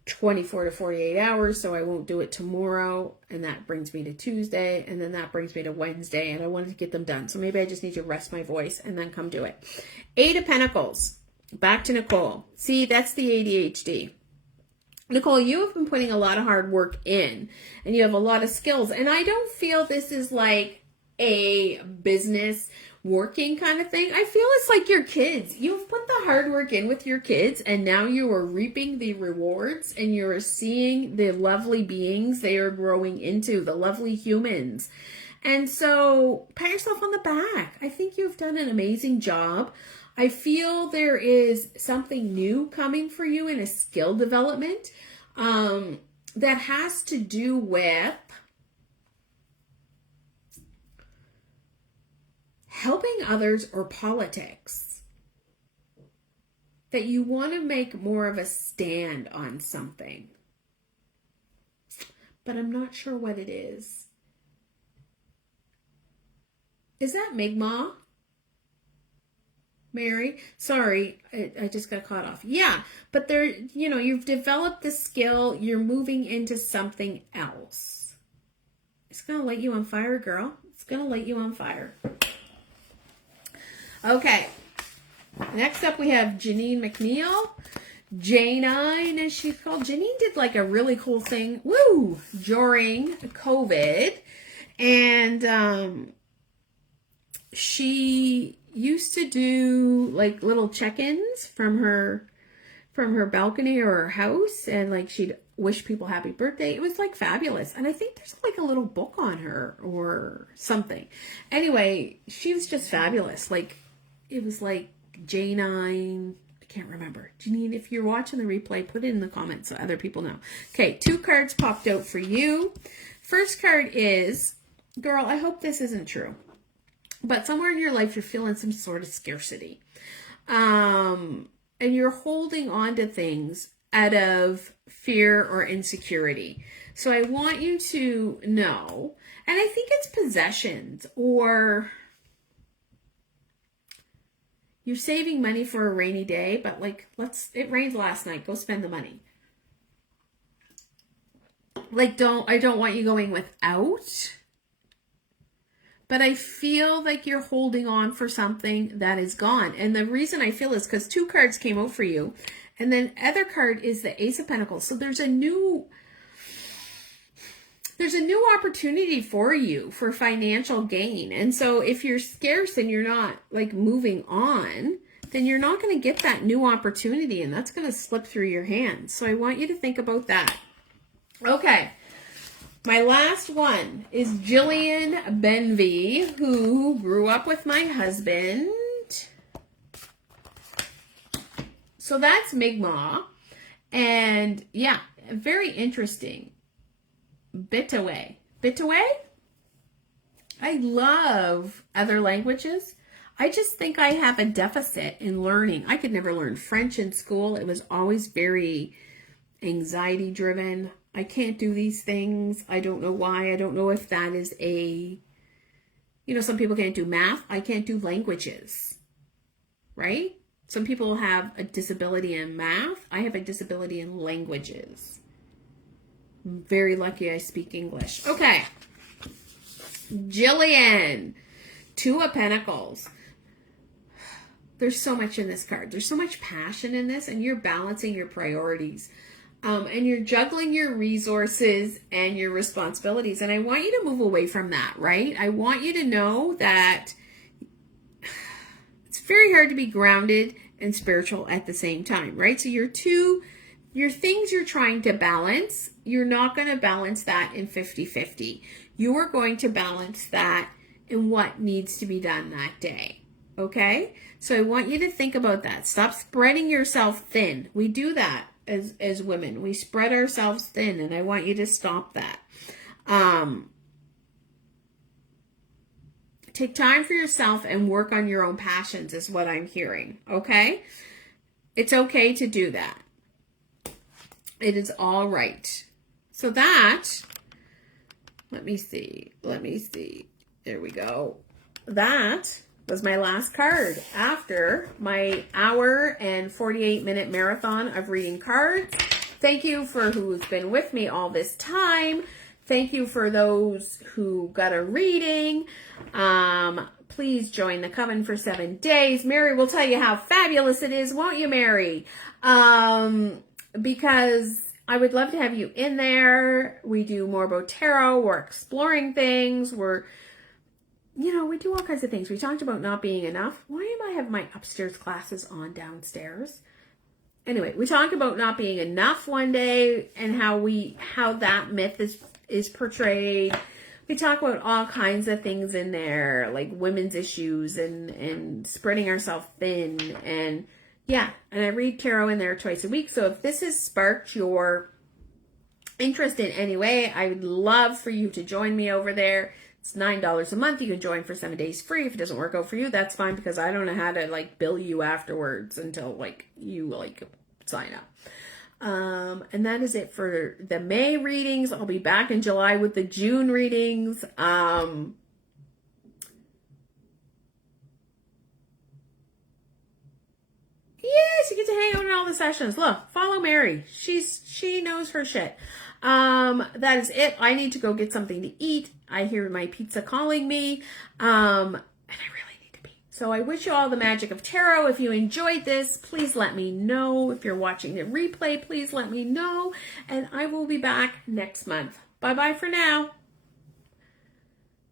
24 to 48 hours, so I won't do it tomorrow, and that brings me to Tuesday, and then that brings me to Wednesday, and I wanted to get them done, so maybe I just need to rest my voice and then come do it. 8 of Pentacles, back to Nicole. See, that's the ADHD. Nicole, you have been putting a lot of hard work in, and you have a lot of skills, and I don't feel this is like a business working kind of thing. I feel it's like your kids. You've put the hard work in with your kids, and now you are reaping the rewards, and you're seeing the lovely beings they are growing into, the lovely humans. And so pat yourself on the back. I think you've done an amazing job. I feel there is something new coming for you in a skill development that has to do with helping others or politics. That you want to make more of a stand on something. But I'm not sure what it is. Is that Mi'kmaq? Mary? Sorry, I just got caught off. Yeah, but there, you know, you've developed the skill. You're moving into something else. It's going to light you on fire, girl. It's going to light you on fire. Okay, next up we have Janine McNeil. Janine, as she's called. Janine did like a really cool thing, during COVID. And she used to do like little check-ins from her balcony or her house, and like she'd wish people happy birthday. It was like fabulous. And I think there's like a little book on her or something. Anyway, she was just fabulous. Like, it was like Janine, I can't remember. Janine, if you're watching the replay, put it in the comments so other people know. Okay, 2 cards popped out for you. First card is, girl, I hope this isn't true, but somewhere in your life you're feeling some sort of scarcity. And you're holding on to things out of fear or insecurity. So I want you to know, and I think it's possessions, or you're saving money for a rainy day, but like, it rained last night, go spend the money. Like, I don't want you going without, but I feel like you're holding on for something that is gone. And the reason I feel is because 2 cards came out for you, and then other card is the Ace of Pentacles. So there's a new there's a new opportunity for you for financial gain. And so if you're scarce and you're not like moving on, then you're not going to get that new opportunity, and that's going to slip through your hands. So I want you to think about that. Okay. My last one is Jillian Benvey, who grew up with my husband. So that's Mi'kmaq. And yeah, very interesting. Bitaway. Bitaway? I love other languages. I just think I have a deficit in learning. I could never learn French in school. It was always very anxiety driven. I can't do these things. I don't know why. I don't know if that is some people can't do math. I can't do languages, right? Some people have a disability in math. I have a disability in languages. I'm very lucky I speak English. Okay. Jillian, Two of Pentacles. There's so much in this card. There's so much passion in this, and you're balancing your priorities. And you're juggling your resources and your responsibilities. And I want you to move away from that, right? I want you to know that it's very hard to be grounded and spiritual at the same time, right? So your things you're trying to balance, you're not going to balance that in 50-50. You are going to balance that in what needs to be done that day. Okay? So I want you to think about that. Stop spreading yourself thin. We do that as women. We spread ourselves thin, and I want you to stop that. Take time for yourself and work on your own passions is what I'm hearing. Okay? It's okay to do that. It is all right. So that, let me see. There we go. That was my last card after my hour and 48-minute marathon of reading cards. Thank you for who's been with me all this time. Thank you for those who got a reading. Please join the Coven for 7 days. Mary will tell you how fabulous it is, won't you, Mary? Because I would love to have you in there. We do more about tarot. We're exploring things. We do all kinds of things. We talked about not being enough. Why am I have my upstairs classes on downstairs? Anyway, we talked about not being enough one day and how that myth is portrayed. We talk about all kinds of things in there, like women's issues and spreading ourselves thin. And yeah, and I read tarot in there twice a week. So if this has sparked your interest in any way, I would love for you to join me over there. It's $9 a month. You can join for 7 days free. If it doesn't work out for you, that's fine, because I don't know how to bill you afterwards until you sign up. And that is it for the May readings. I'll be back in July with the June readings. Yes, you get to hang out in all the sessions. Look, follow Mary. She knows her shit. That is it. I need to go get something to eat. I hear my pizza calling me. And I really need to be. So I wish you all the magic of tarot. If you enjoyed this, please let me know. If you're watching the replay, please let me know. And I will be back next month. Bye-bye for now.